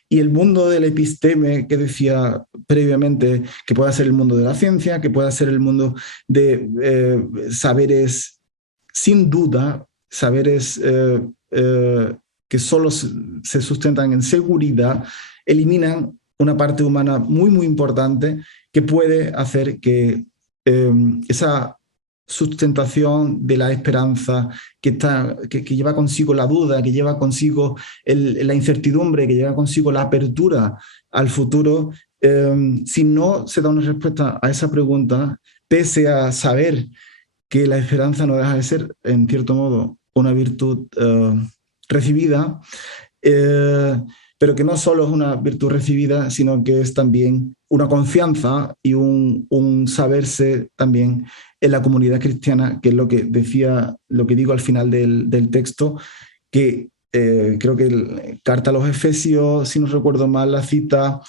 Y el mundo del episteme, que decía previamente, que pueda ser el mundo de la ciencia, que pueda ser el mundo de saberes, sin duda, saberes que solo se sustentan en seguridad, eliminan una parte humana muy, muy importante que puede hacer que esa sustentación de la esperanza que lleva consigo la duda, que lleva consigo la incertidumbre, que lleva consigo la apertura al futuro, si no se da una respuesta a esa pregunta, pese a saber que la esperanza no deja de ser, en cierto modo, una virtud recibida, pero que no solo es una virtud recibida, sino que es también una confianza y un saberse también en la comunidad cristiana, que es lo que digo al final del texto, que creo que Carta a los Efesios, si no recuerdo mal la cita,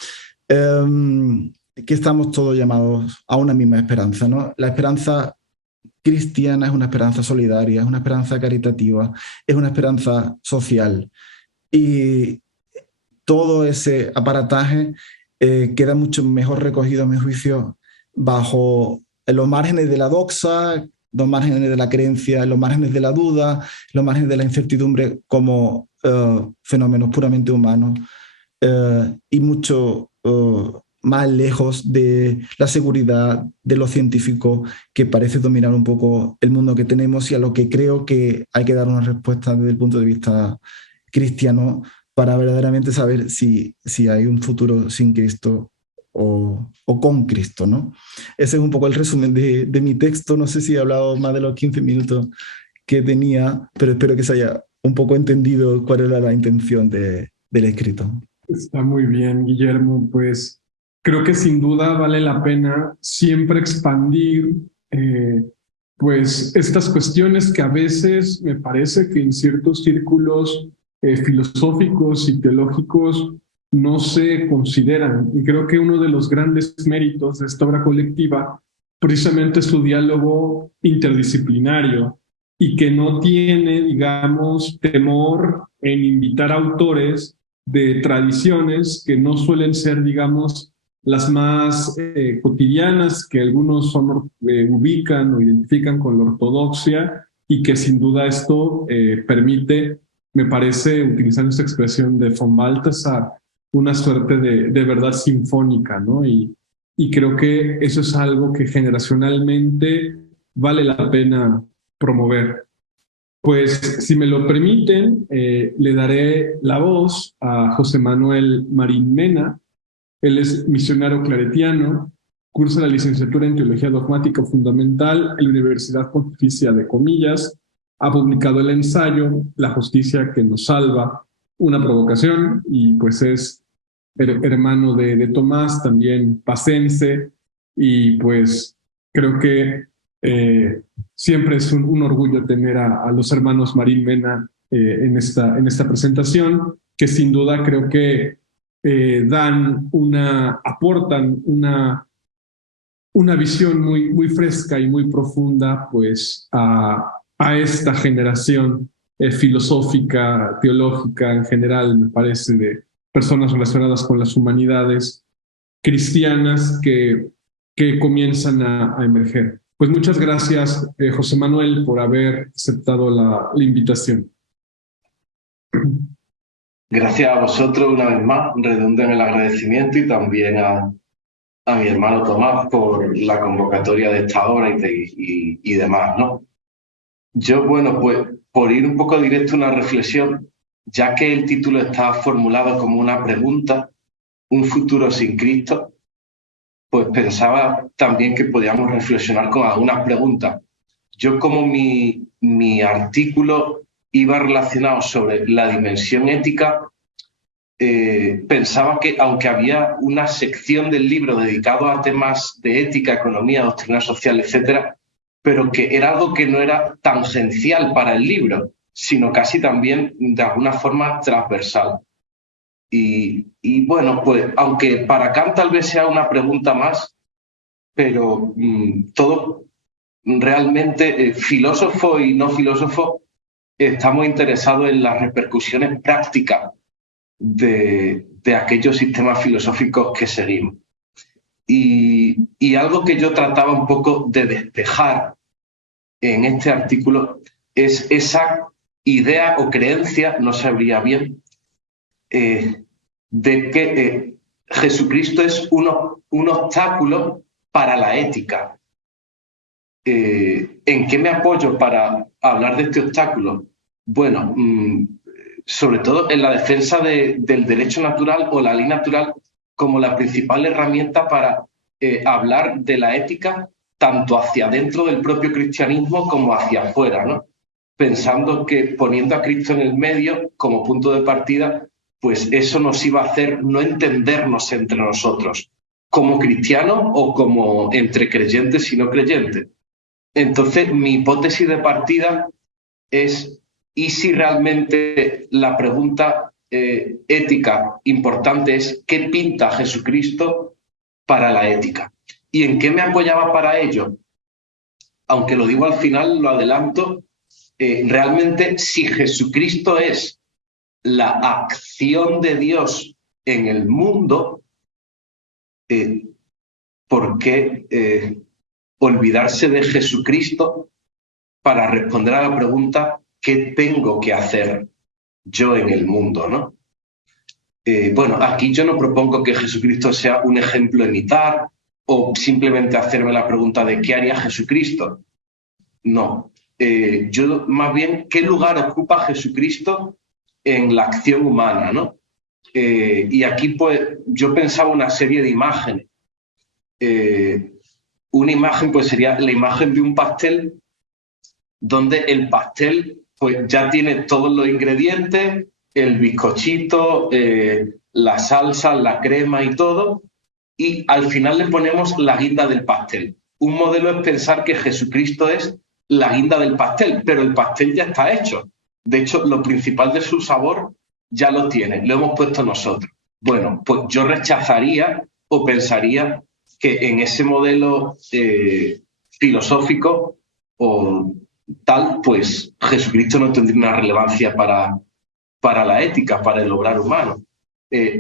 que estamos todos llamados a una misma esperanza, ¿no? La esperanza cristiana es una esperanza solidaria, es una esperanza caritativa, es una esperanza social. Y todo ese aparataje queda mucho mejor recogido, a mi juicio, bajo los márgenes de la doxa, los márgenes de la creencia, los márgenes de la duda, los márgenes de la incertidumbre como fenómenos puramente humanos y mucho más lejos de la seguridad de lo científico que parece dominar un poco el mundo que tenemos y a lo que creo que hay que dar una respuesta desde el punto de vista cristiano para verdaderamente saber si hay un futuro sin Cristo o con Cristo, ¿no? Ese es un poco el resumen de mi texto. No sé si he hablado más de los 15 minutos que tenía, pero espero que se haya un poco entendido cuál era la intención del escrito. Está muy bien, Guillermo. Pues creo que sin duda vale la pena siempre expandir pues estas cuestiones que a veces me parece que en ciertos círculos filosóficos y teológicos no se consideran. Y creo que uno de los grandes méritos de esta obra colectiva precisamente es su diálogo interdisciplinario y que no tiene, digamos, temor en invitar autores de tradiciones que no suelen ser, digamos, las más cotidianas, que algunos ubican o identifican con la ortodoxia y que sin duda esto permite, me parece, utilizando esta expresión de von Balthasar, una suerte de verdad sinfónica, ¿no? Y creo que eso es algo que generacionalmente vale la pena promover. Pues si me lo permiten, le daré la voz a José Manuel Marín Mena. Él es misionero claretiano, cursa la licenciatura en Teología Dogmática Fundamental en la Universidad Pontificia de Comillas, ha publicado el ensayo La justicia que nos salva, una provocación, y pues es hermano de Tomás, también pacense, y pues creo que siempre es un orgullo tener a los hermanos Marín Mena en esta presentación, que sin duda creo que aportan una visión muy fresca y muy profunda pues a esta generación filosófica, teológica en general, me parece, de personas relacionadas con las humanidades cristianas que comienzan a emerger. Pues muchas gracias, José Manuel, por haber aceptado la invitación. Gracias a vosotros una vez más, redundo en el agradecimiento y también a mi hermano Tomás por la convocatoria de esta obra y demás, ¿no? Yo, bueno, pues por ir un poco directo a una reflexión, ya que el título está formulado como una pregunta, ¿un futuro sin Cristo? Pues pensaba también que podíamos reflexionar con algunas preguntas. Yo, como mi artículo iba relacionado sobre la dimensión ética, pensaba que aunque había una sección del libro dedicado a temas de ética, economía, doctrina social, etcétera, pero que era algo que no era tangencial para el libro, sino casi también de alguna forma transversal. Y bueno, pues aunque para Kant tal vez sea una pregunta más, pero todo realmente, filósofo y no filósofo, estamos interesados en las repercusiones prácticas de aquellos sistemas filosóficos que seguimos. Y algo que yo trataba un poco de despejar en este artículo es esa idea o creencia, no sabría bien, de que Jesucristo es un obstáculo para la ética. ¿En qué me apoyo para hablar de este obstáculo? Bueno, sobre todo en la defensa del derecho natural o la ley natural como la principal herramienta para hablar de la ética tanto hacia dentro del propio cristianismo como hacia afuera, ¿no? Pensando que poniendo a Cristo en el medio como punto de partida, pues eso nos iba a hacer no entendernos entre nosotros, como cristianos o como entre creyentes y no creyentes. Entonces, mi hipótesis de partida es: ¿y si realmente la pregunta ética importante es qué pinta Jesucristo para la ética. ¿Y en qué me apoyaba para ello? Aunque lo digo al final, lo adelanto, realmente si Jesucristo es la acción de Dios en el mundo, ¿por qué olvidarse de Jesucristo para responder a la pregunta ¿qué tengo que hacer yo en el mundo, ¿no? Bueno, aquí yo no propongo que Jesucristo sea un ejemplo a imitar o simplemente hacerme la pregunta de ¿qué haría Jesucristo? No. Yo más bien, ¿qué lugar ocupa Jesucristo en la acción humana, ¿no? Y aquí pues yo pensaba una serie de imágenes. Una imagen pues sería la imagen de un pastel donde el pastel pues ya tiene todos los ingredientes, el bizcochito, la salsa, la crema y todo, y al final le ponemos la guinda del pastel. Un modelo es pensar que Jesucristo es la guinda del pastel, pero el pastel ya está hecho. De hecho, lo principal de su sabor ya lo tiene, lo hemos puesto nosotros. Bueno, pues yo rechazaría o pensaría que en ese modelo filosófico o tal, pues Jesucristo no tendría una relevancia para la ética, para el obrar humano.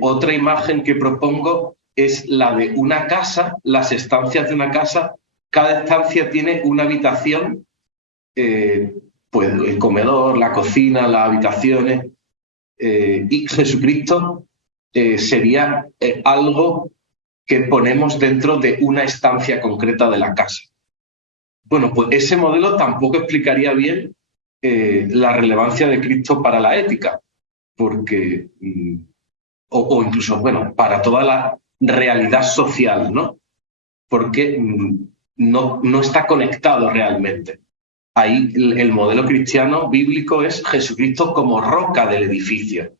Otra imagen que propongo es la de una casa, las estancias de una casa. Cada estancia tiene una habitación, pues el comedor, la cocina, las habitaciones, y Jesucristo sería algo que ponemos dentro de una estancia concreta de la casa. Bueno, pues ese modelo tampoco explicaría bien la relevancia de Cristo para la ética, porque, o incluso, bueno, para toda la realidad social, ¿no? Porque no está conectado realmente. Ahí el modelo cristiano bíblico es Jesucristo como roca del edificio,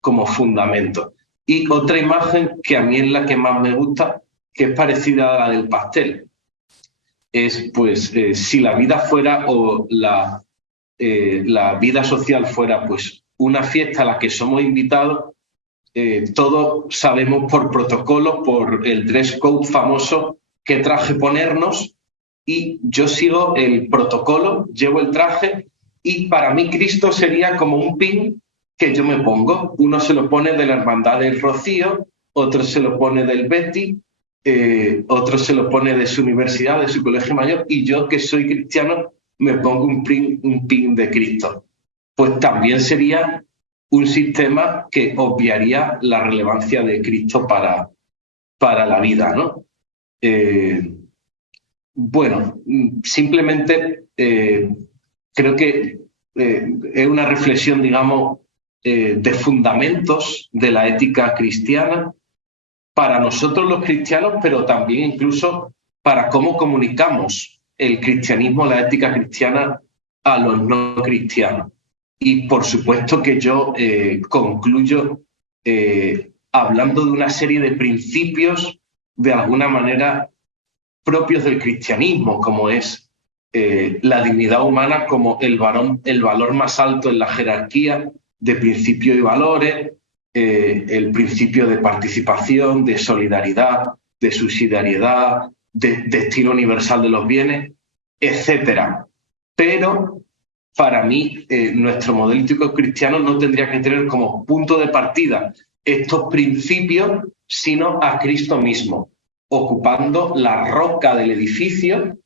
como fundamento. Y otra imagen que a mí es la que más me gusta, que es parecida a la del pastel, es pues si la vida fuera o la vida social fuera pues una fiesta a la que somos invitados, todos sabemos por protocolo, por el dress code famoso, qué traje ponernos, y yo sigo el protocolo, llevo el traje, y para mí Cristo sería como un pin que yo me pongo. Uno se lo pone de la Hermandad del Rocío, otro se lo pone del Betty, otro se lo pone de su universidad, de su colegio mayor, y yo, que soy cristiano, me pongo un pin de Cristo. Pues también sería un sistema que obviaría la relevancia de Cristo para la vida, ¿no? Bueno, simplemente creo que es una reflexión, digamos, de fundamentos de la ética cristiana para nosotros los cristianos, pero también incluso para cómo comunicamos el cristianismo, la ética cristiana a los no cristianos. Y por supuesto que yo concluyo hablando de una serie de principios de alguna manera propios del cristianismo, como es la dignidad humana como el valor más alto en la jerarquía de principios y valores, el principio de participación, de solidaridad, de subsidiariedad, de destino universal de los bienes, etcétera. Pero para mí, nuestro modelo ético cristiano no tendría que tener como punto de partida estos principios, sino a Cristo mismo, ocupando la roca del edificio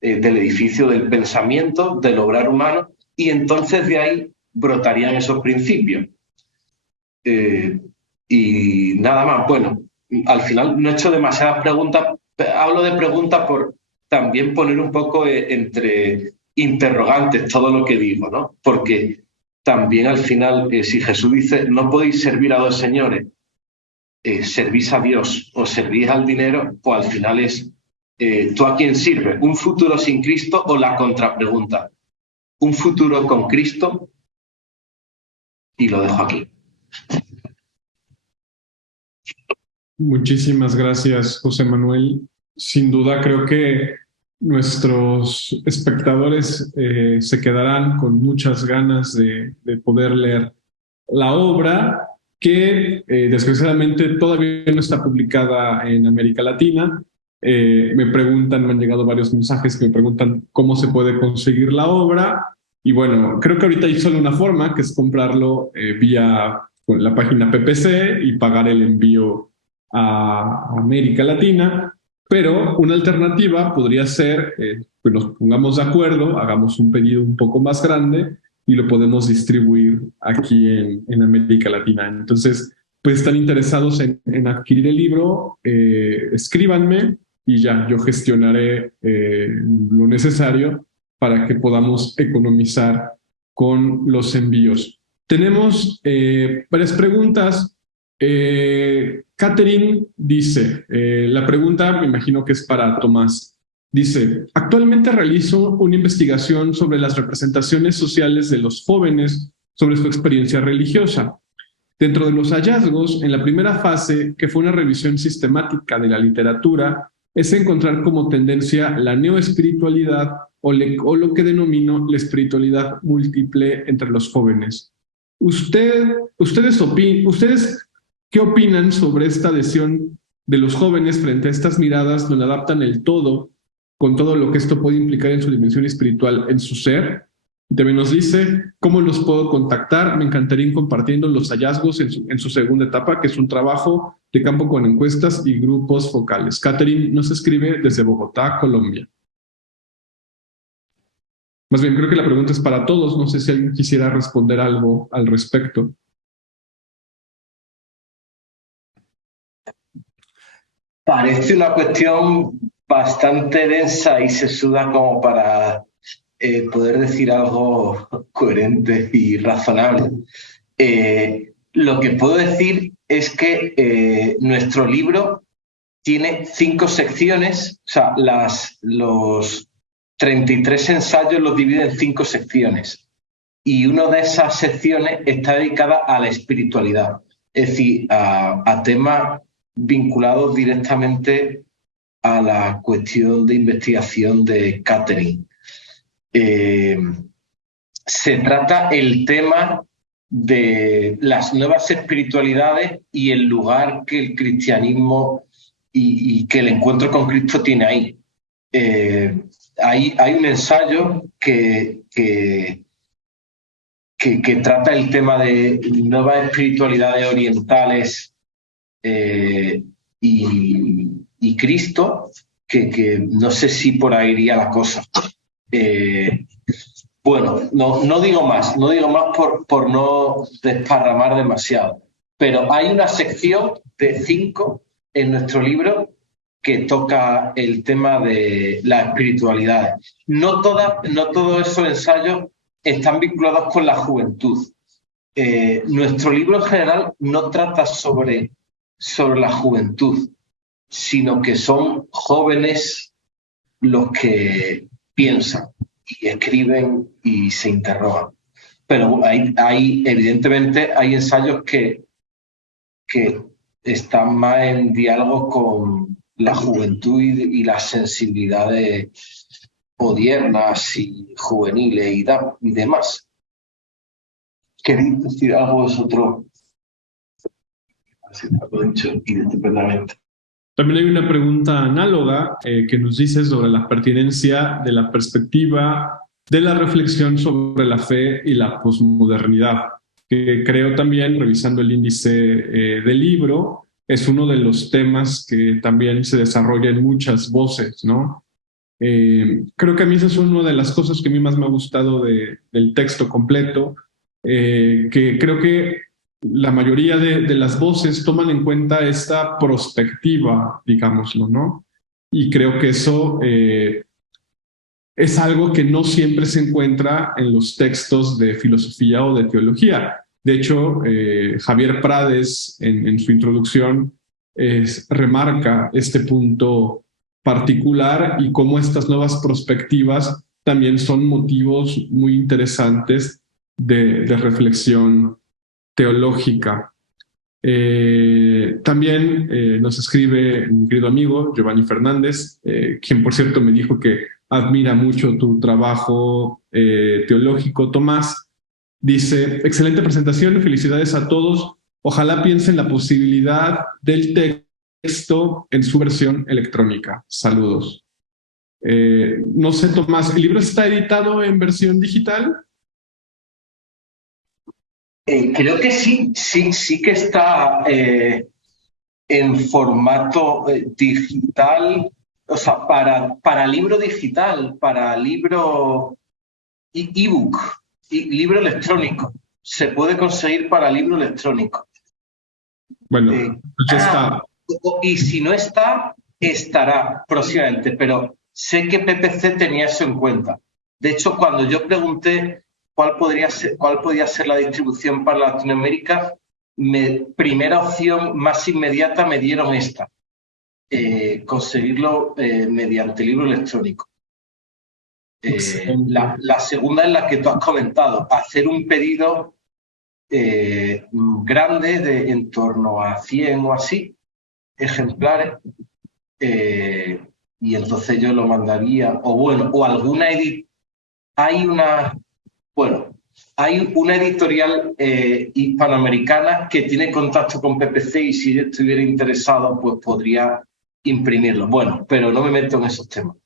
del pensamiento, del obrar humano, y entonces de ahí brotarían esos principios. Y nada más, bueno, al final no he hecho demasiadas preguntas, hablo de preguntas por también poner un poco entre interrogantes todo lo que digo, ¿no? Porque también al final, si Jesús dice, no podéis servir a dos señores, servís a Dios o servís al dinero, pues al final es, ¿tú a quién sirves? ¿Un futuro sin Cristo o la contrapregunta? ¿Un futuro con Cristo? Y lo dejo aquí. Muchísimas gracias, José Manuel. Sin duda creo que nuestros espectadores se quedarán con muchas ganas de poder leer la obra, que desgraciadamente todavía no está publicada en América Latina. Me preguntan, me han llegado varios mensajes que me preguntan cómo se puede conseguir la obra. Y bueno, creo que ahorita hay solo una forma, que es comprarlo vía la página PPC y pagar el envío a América Latina. Pero una alternativa podría ser que nos pongamos de acuerdo, hagamos un pedido un poco más grande y lo podemos distribuir aquí en América Latina. Entonces, pues están interesados en adquirir el libro, escríbanme y ya yo gestionaré lo necesario para que podamos economizar con los envíos. Tenemos varias preguntas. Catherine dice, la pregunta me imagino que es para Tomás. Dice, actualmente realizo una investigación sobre las representaciones sociales de los jóvenes sobre su experiencia religiosa. Dentro de los hallazgos, en la primera fase, que fue una revisión sistemática de la literatura, es encontrar como tendencia la neoespiritualidad o lo que denomino la espiritualidad múltiple entre los jóvenes. ¿Ustedes qué opinan sobre esta adhesión de los jóvenes frente a estas miradas donde adaptan el todo con todo lo que esto puede implicar en su dimensión espiritual, en su ser? Y también nos dice, ¿cómo los puedo contactar? Me encantaría ir compartiendo los hallazgos en su segunda etapa, que es un trabajo de campo con encuestas y grupos focales. Catherine nos escribe desde Bogotá, Colombia. Más bien, creo que la pregunta es para todos. No sé si alguien quisiera responder algo al respecto. Parece una cuestión bastante densa y sesuda como para poder decir algo coherente y razonable. Lo que puedo decir es que nuestro libro tiene 5 secciones, o sea, los 33 ensayos los divide en 5 secciones y una de esas secciones está dedicada a la espiritualidad, es decir, a temas vinculados directamente a la cuestión de investigación de Catherine. Se trata el tema de las nuevas espiritualidades y el lugar que el cristianismo y que el encuentro con Cristo tiene ahí. Hay un ensayo que trata el tema de nuevas espiritualidades orientales y Cristo, que no sé si por ahí iría la cosa. Bueno, no digo más por no desparramar demasiado, pero hay una sección de 5 en nuestro libro que toca el tema de la espiritualidad. No todos esos ensayos están vinculados con la juventud. Nuestro libro en general no trata sobre la juventud, sino que son jóvenes los que piensan y escriben y se interrogan. Pero evidentemente hay ensayos que están más en diálogo con la juventud y las sensibilidades odiernas y juveniles y demás. ¿Queréis decir algo vosotros? Lo he dicho indistintamente. También hay una pregunta análoga que nos dice sobre la pertinencia de la perspectiva de la reflexión sobre la fe y la posmodernidad, que creo también, revisando el índice del libro, es uno de los temas que también se desarrolla en muchas voces, ¿no? Creo que a mí esa es una de las cosas que a mí más me ha gustado del texto completo, que creo que la mayoría de las voces toman en cuenta esta perspectiva, digámoslo, ¿no? Y creo que eso es algo que no siempre se encuentra en los textos de filosofía o de teología. De hecho, Javier Prades, en su introducción, remarca este punto particular y cómo estas nuevas perspectivas también son motivos muy interesantes de reflexión teológica. También nos escribe mi querido amigo Giovanni Fernández, quien por cierto me dijo que admira mucho tu trabajo teológico, Tomás. Dice, excelente presentación, felicidades a todos ojalá piense en la posibilidad del texto en su versión electrónica. Saludos. No sé, Tomás, ¿el libro está editado en versión digital? Creo que sí que está en formato digital, o sea, para libro digital, para libro ebook, libro electrónico. Se puede conseguir para libro electrónico. Bueno, pues ya está. Y si no está, estará próximamente, pero sé que PPC tenía eso en cuenta. De hecho, cuando yo pregunté cuál podía ser la distribución para Latinoamérica, primera opción más inmediata me dieron esta, conseguirlo mediante libro electrónico. La segunda es la que tú has comentado, hacer un pedido grande de en torno a 100 o así ejemplares, y entonces yo lo mandaría, o alguna hay una editorial hispanoamericana que tiene contacto con PPC y si yo estuviera interesado pues podría imprimirlo. Bueno, pero no me meto en esos temas.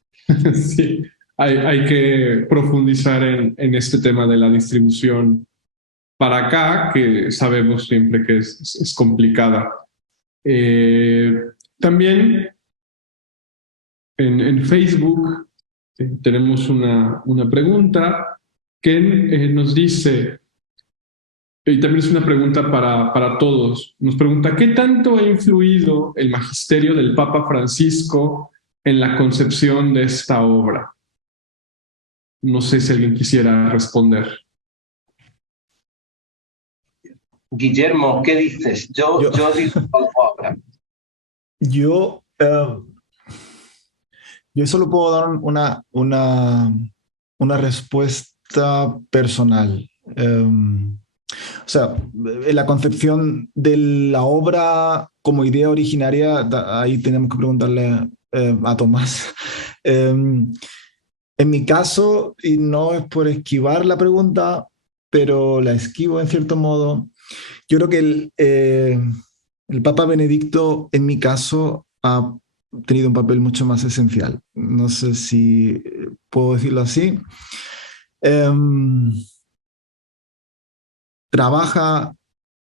Sí, hay que profundizar en este tema de la distribución para acá, que sabemos siempre que es complicada. También en Facebook tenemos una pregunta que nos dice, y también es una pregunta para todos, nos pregunta, ¿qué tanto ha influido el magisterio del Papa Francisco en la concepción de esta obra? No sé si alguien quisiera responder. Guillermo, ¿qué dices? Yo digo algo ahora. Yo solo puedo dar una respuesta personal. O sea, la concepción de la obra como idea originaria, ahí tenemos que preguntarle a Tomás. En mi caso, y no es por esquivar la pregunta, pero la esquivo en cierto modo, yo creo que el Papa Benedicto, en mi caso, ha tenido un papel mucho más esencial. No sé si puedo decirlo así. Trabaja,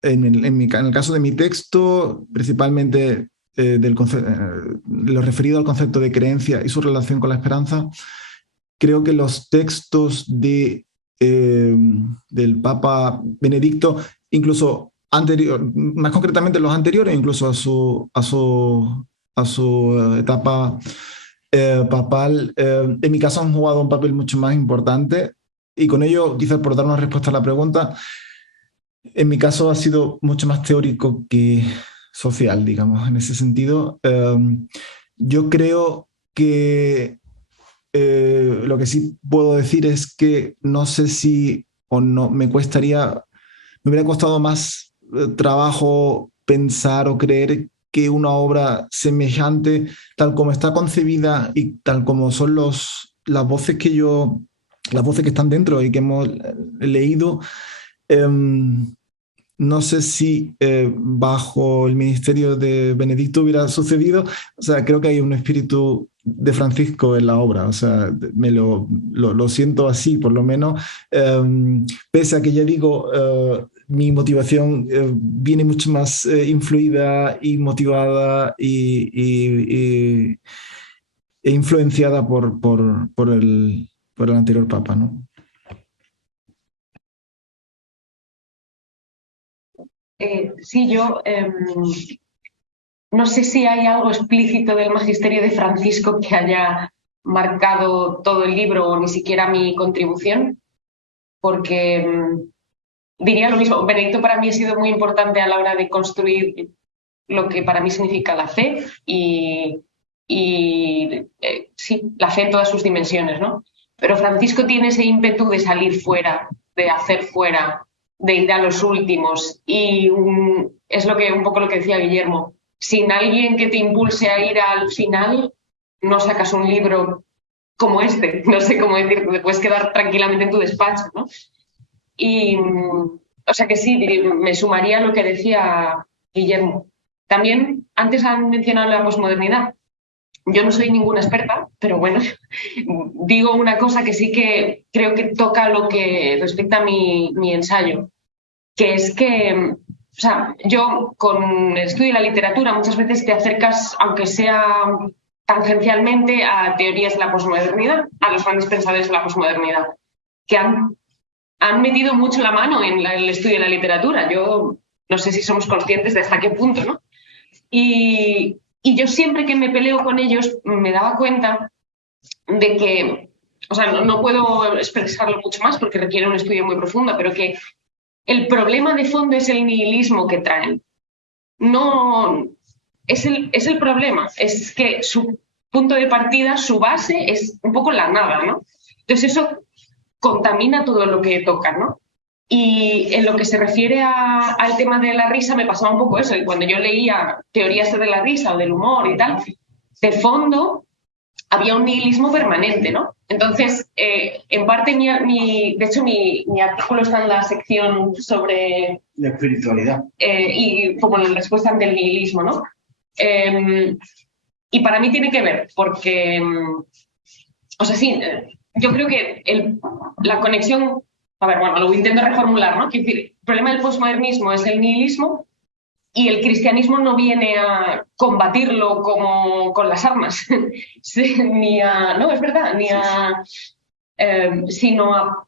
en el caso de mi texto, principalmente lo referido al concepto de creencia y su relación con la esperanza. Creo que los textos del Papa Benedicto, incluso más concretamente los anteriores, incluso a su etapa papal, en mi caso han jugado un papel mucho más importante, y con ello, quizás por dar una respuesta a la pregunta, en mi caso ha sido mucho más teórico que social, digamos, en ese sentido. Yo creo que lo que sí puedo decir es que no sé si o no me hubiera costado más trabajo pensar o creer que una obra semejante, tal como está concebida y tal como son las voces que están dentro y que hemos leído, no sé si bajo el ministerio de Benedicto hubiera sucedido. O sea, creo que hay un espíritu de Francisco en la obra. O sea, lo siento así, por lo menos. Pese a que ya digo, mi motivación viene mucho más influida y motivada e influenciada por el anterior Papa, ¿no? Sí, yo no sé si hay algo explícito del magisterio de Francisco que haya marcado todo el libro o ni siquiera mi contribución, porque diría lo mismo. Benedicto para mí ha sido muy importante a la hora de construir lo que para mí significa la fe y sí, la fe en todas sus dimensiones, ¿no? Pero Francisco tiene ese ímpetu de salir fuera, de hacer fuera, de ir a los últimos, y es un poco lo que decía Guillermo. Sin alguien que te impulse a ir al final, no sacas un libro como este. No sé cómo decir, te puedes quedar tranquilamente en tu despacho, ¿no? Y, o o sea que sí, me sumaría a lo que decía Guillermo. También, antes han mencionado la posmodernidad. Yo no soy ninguna experta, pero bueno, digo una cosa que sí que creo que toca lo que respecta a mi ensayo, que es que, o sea, yo con el estudio de la literatura muchas veces te acercas, aunque sea tangencialmente, a teorías de la posmodernidad, a los grandes pensadores de la posmodernidad, que han metido mucho la mano en el estudio de la literatura. Yo no sé si somos conscientes de hasta qué punto, ¿no? Y yo siempre que me peleo con ellos me daba cuenta de que, o sea, no puedo expresarlo mucho más porque requiere un estudio muy profundo, pero que el problema de fondo es el nihilismo que traen. No, es el problema, es que su punto de partida, su base es un poco la nada, ¿no? Entonces eso contamina todo lo que toca, ¿no? Y en lo que se refiere al tema de la risa me pasaba un poco eso, y cuando yo leía teorías de la risa o del humor y tal, de fondo había un nihilismo permanente, ¿no? Entonces, en parte, de hecho, mi artículo está en la sección sobre la espiritualidad. Y como la respuesta ante el nihilismo, ¿no? Y para mí tiene que ver, porque, o sea, sí, yo creo que la conexión, a ver, bueno, lo intento reformular, ¿no? Quiero decir, el problema del posmodernismo es el nihilismo y el cristianismo no viene a combatirlo como con las armas, ni a, no, es verdad, ni a, sino a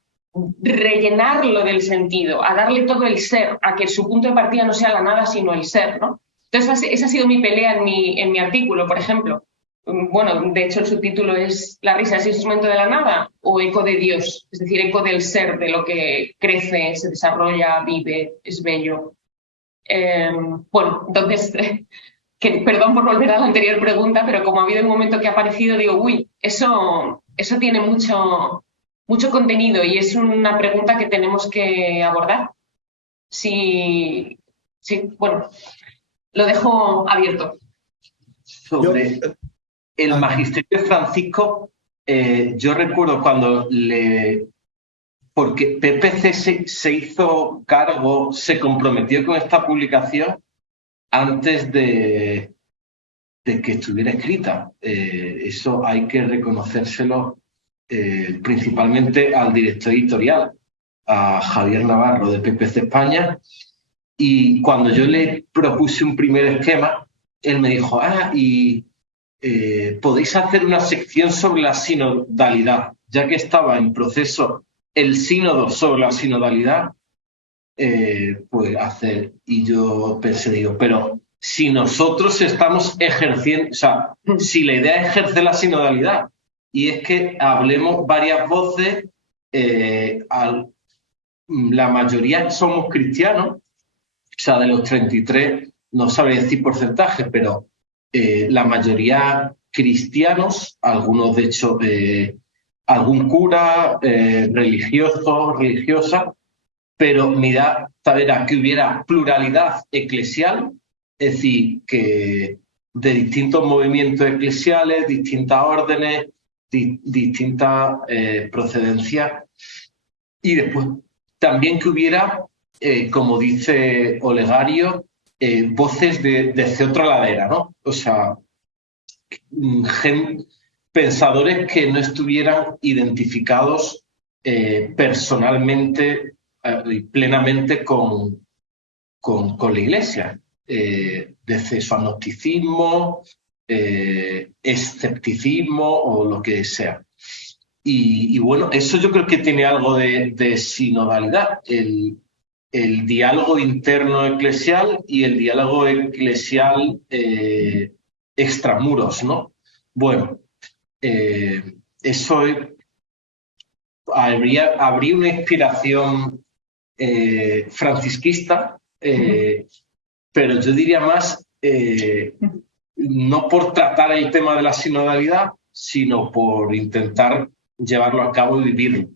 rellenarlo del sentido, a darle todo el ser, a que su punto de partida no sea la nada, sino el ser, ¿no? Entonces, esa ha sido mi pelea en mi artículo, por ejemplo. Bueno, de hecho el subtítulo es ¿la risa es instrumento de la nada o eco de Dios? Es decir, eco del ser, de lo que crece, se desarrolla, vive, es bello. Bueno, entonces, perdón por volver a la anterior pregunta, pero como ha habido un momento que ha aparecido, digo, uy, eso tiene mucho contenido y es una pregunta que tenemos que abordar. Sí, bueno, lo dejo abierto. Sobre el magisterio de Francisco, yo recuerdo cuando porque PPC se hizo cargo, se comprometió con esta publicación antes de que estuviera escrita. Eso hay que reconocérselo principalmente al director editorial, a Javier Navarro de PPC España, y cuando yo le propuse un primer esquema, él me dijo, podéis hacer una sección sobre la sinodalidad, ya que estaba en proceso el sínodo sobre la sinodalidad, pues hacer. Y yo pensé, digo, pero si nosotros estamos ejerciendo, o sea, si la idea es ejercer la sinodalidad, y es que hablemos varias voces, la mayoría somos cristianos, o sea, de los 33, no sabré decir porcentaje, pero la mayoría cristianos, algunos de hecho, algún cura, religioso, religiosa, pero mi idea era que hubiera pluralidad eclesial, es decir, que de distintos movimientos eclesiales, distintas órdenes, distintas procedencias, y después también que hubiera, como dice Olegario, voces desde otra ladera, ¿no? O sea, pensadores que no estuvieran identificados personalmente y plenamente con la Iglesia, desde su agnosticismo, escepticismo o lo que sea. Y bueno, eso yo creo que tiene algo de sinodalidad, el diálogo interno eclesial y el diálogo eclesial extramuros, ¿no? Bueno, eso habría una inspiración francisquista, pero yo diría más, no por tratar el tema de la sinodalidad, sino por intentar llevarlo a cabo y vivirlo.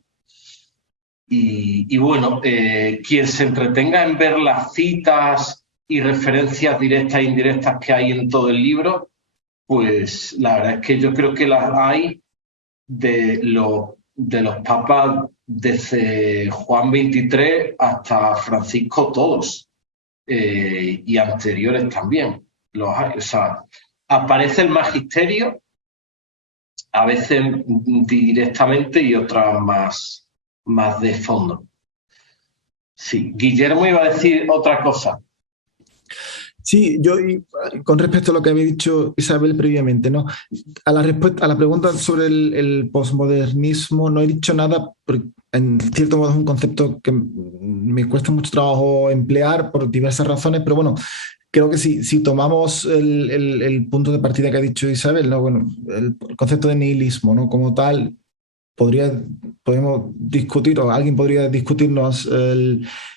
Y bueno, quien se entretenga en ver las citas y referencias directas e indirectas que hay en todo el libro, pues la verdad es que yo creo que las hay de los papas desde Juan 23 hasta Francisco todos, y anteriores también. Los hay. O sea, aparece el magisterio, a veces directamente y otras más de fondo. Sí, Guillermo iba a decir otra cosa. Sí, yo con respecto a lo que había dicho Isabel previamente, ¿no? A la pregunta sobre el posmodernismo no he dicho nada porque en cierto modo es un concepto que me cuesta mucho trabajo emplear por diversas razones, pero bueno, creo que si tomamos el punto de partida que ha dicho Isabel, ¿no? Bueno, el concepto de nihilismo, ¿no? Como tal, podemos discutir, o alguien podría discutirnos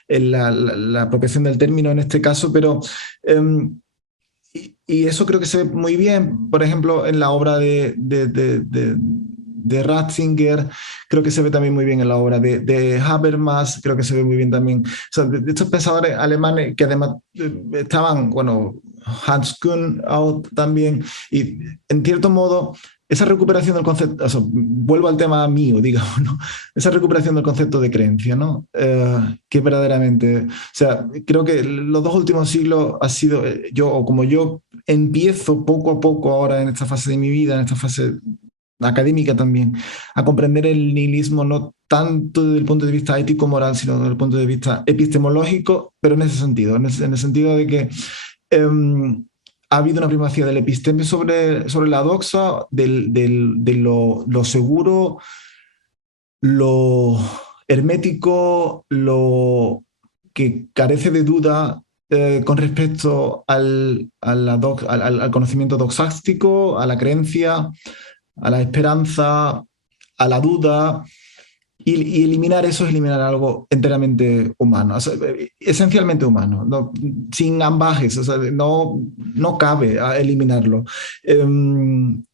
la apropiación del término en este caso, pero y eso creo que se ve muy bien, por ejemplo, en la obra de Ratzinger, creo que se ve también muy bien en la obra de Habermas, creo que se ve muy bien también. O sea, de estos pensadores alemanes que además estaban, bueno, Hans Kuhn también, y en cierto modo esa recuperación del concepto, o sea, vuelvo al tema mío, digamos, ¿no? Esa recuperación del concepto de creencia, ¿no? Que verdaderamente, o sea, creo que los 2 últimos siglos ha sido, como yo empiezo poco a poco ahora en esta fase de mi vida, en esta fase académica también, a comprender el nihilismo no tanto desde el punto de vista ético-moral, sino desde el punto de vista epistemológico, pero en ese sentido, en el sentido de que ha habido una primacía del episteme sobre la doxa, de lo seguro, lo hermético, lo que carece de duda con respecto al conocimiento doxástico, a la creencia, a la esperanza, a la duda. Y eliminar eso es eliminar algo enteramente humano, o sea, esencialmente humano, ¿no? Sin ambajes, o sea, no cabe eliminarlo.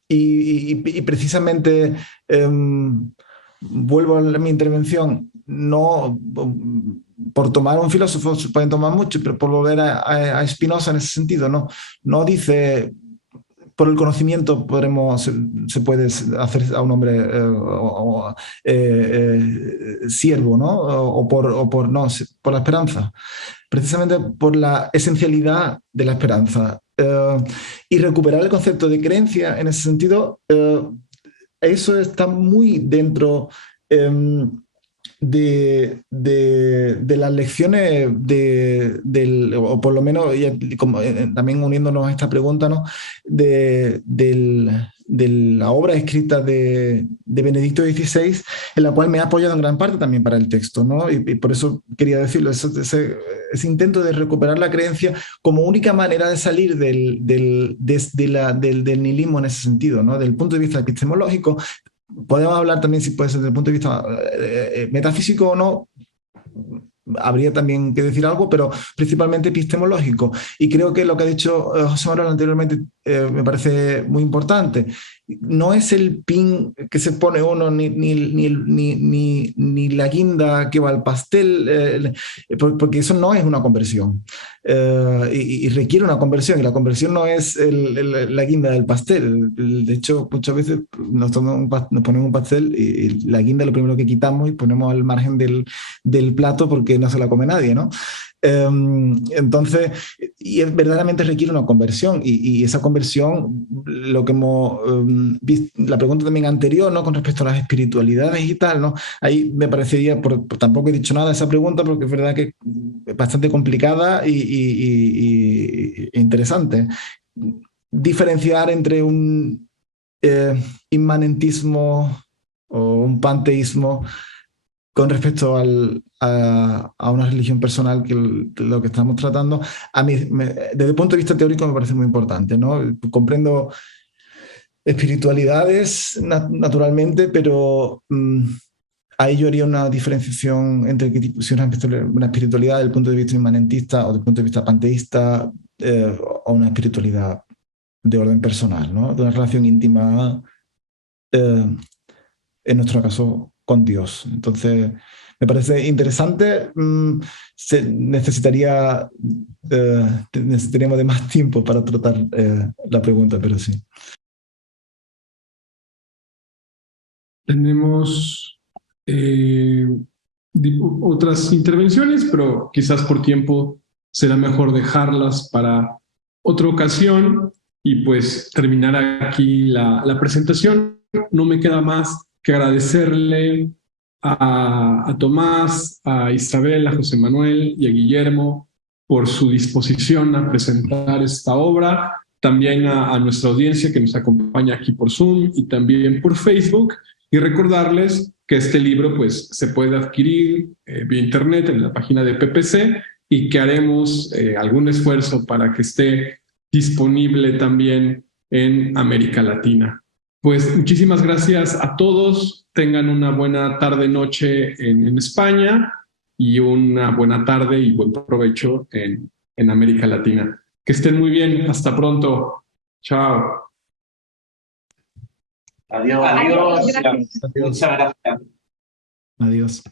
Y precisamente, vuelvo a mi intervención, no por tomar un filósofo, se pueden tomar mucho, pero por volver a Spinoza en ese sentido, no dice por el conocimiento se puede hacer a un hombre siervo, ¿no? Por la esperanza, precisamente por la esencialidad de la esperanza. Y recuperar el concepto de creencia en ese sentido, eso está muy dentro de las lecciones o por lo menos, también uniéndonos a esta pregunta, ¿no? de la obra escrita de Benedicto XVI, en la cual me ha apoyado en gran parte también para el texto, ¿no? Y por eso quería decirlo, ese intento de recuperar la creencia como única manera de salir del nihilismo en ese sentido, ¿no? Del punto de vista epistemológico. Podemos hablar también, si puede ser desde el punto de vista metafísico o no, habría también que decir algo, pero principalmente epistemológico. Y creo que lo que ha dicho José Manuel anteriormente me parece muy importante. No es el pin que se pone uno, ni la guinda que va al pastel, porque eso no es una conversión. Y requiere una conversión, y la conversión no es la guinda del pastel. De hecho, muchas veces nos ponemos un pastel y la guinda es lo primero que quitamos y ponemos al margen del plato porque no se la come nadie, ¿no? Entonces, verdaderamente requiere una conversión, y esa conversión, lo que hemos visto, la pregunta también anterior, ¿no? Con respecto a las espiritualidades y tal, ¿no? Ahí me parecería, tampoco he dicho nada de esa pregunta porque es verdad que es bastante complicada e interesante. Diferenciar entre un inmanentismo o un panteísmo con respecto a una religión personal, que lo que estamos tratando, a mí, desde el punto de vista teórico, me parece muy importante, ¿no? Comprendo espiritualidades, naturalmente, pero ahí yo haría una diferenciación entre si una espiritualidad desde el punto de vista inmanentista o desde el punto de vista panteísta, o una espiritualidad de orden personal, ¿no? De una relación íntima, en nuestro caso, con Dios. Entonces, me parece interesante. Necesitaríamos de más tiempo para tratar la pregunta, pero sí. Tenemos eh, otras intervenciones, pero quizás por tiempo será mejor dejarlas para otra ocasión y pues terminar aquí la presentación. No me queda más que agradecerle a Tomás, a Isabel, a José Manuel y a Guillermo por su disposición a presentar esta obra, también a nuestra audiencia que nos acompaña aquí por Zoom y también por Facebook, y recordarles que este libro pues se puede adquirir vía internet en la página de PPC y que haremos algún esfuerzo para que esté disponible también en América Latina. Pues muchísimas gracias a todos, tengan una buena tarde, noche en España y una buena tarde y buen provecho en América Latina. Que estén muy bien, hasta pronto. Chao. Adiós. Adiós. Muchas gracias. Adiós.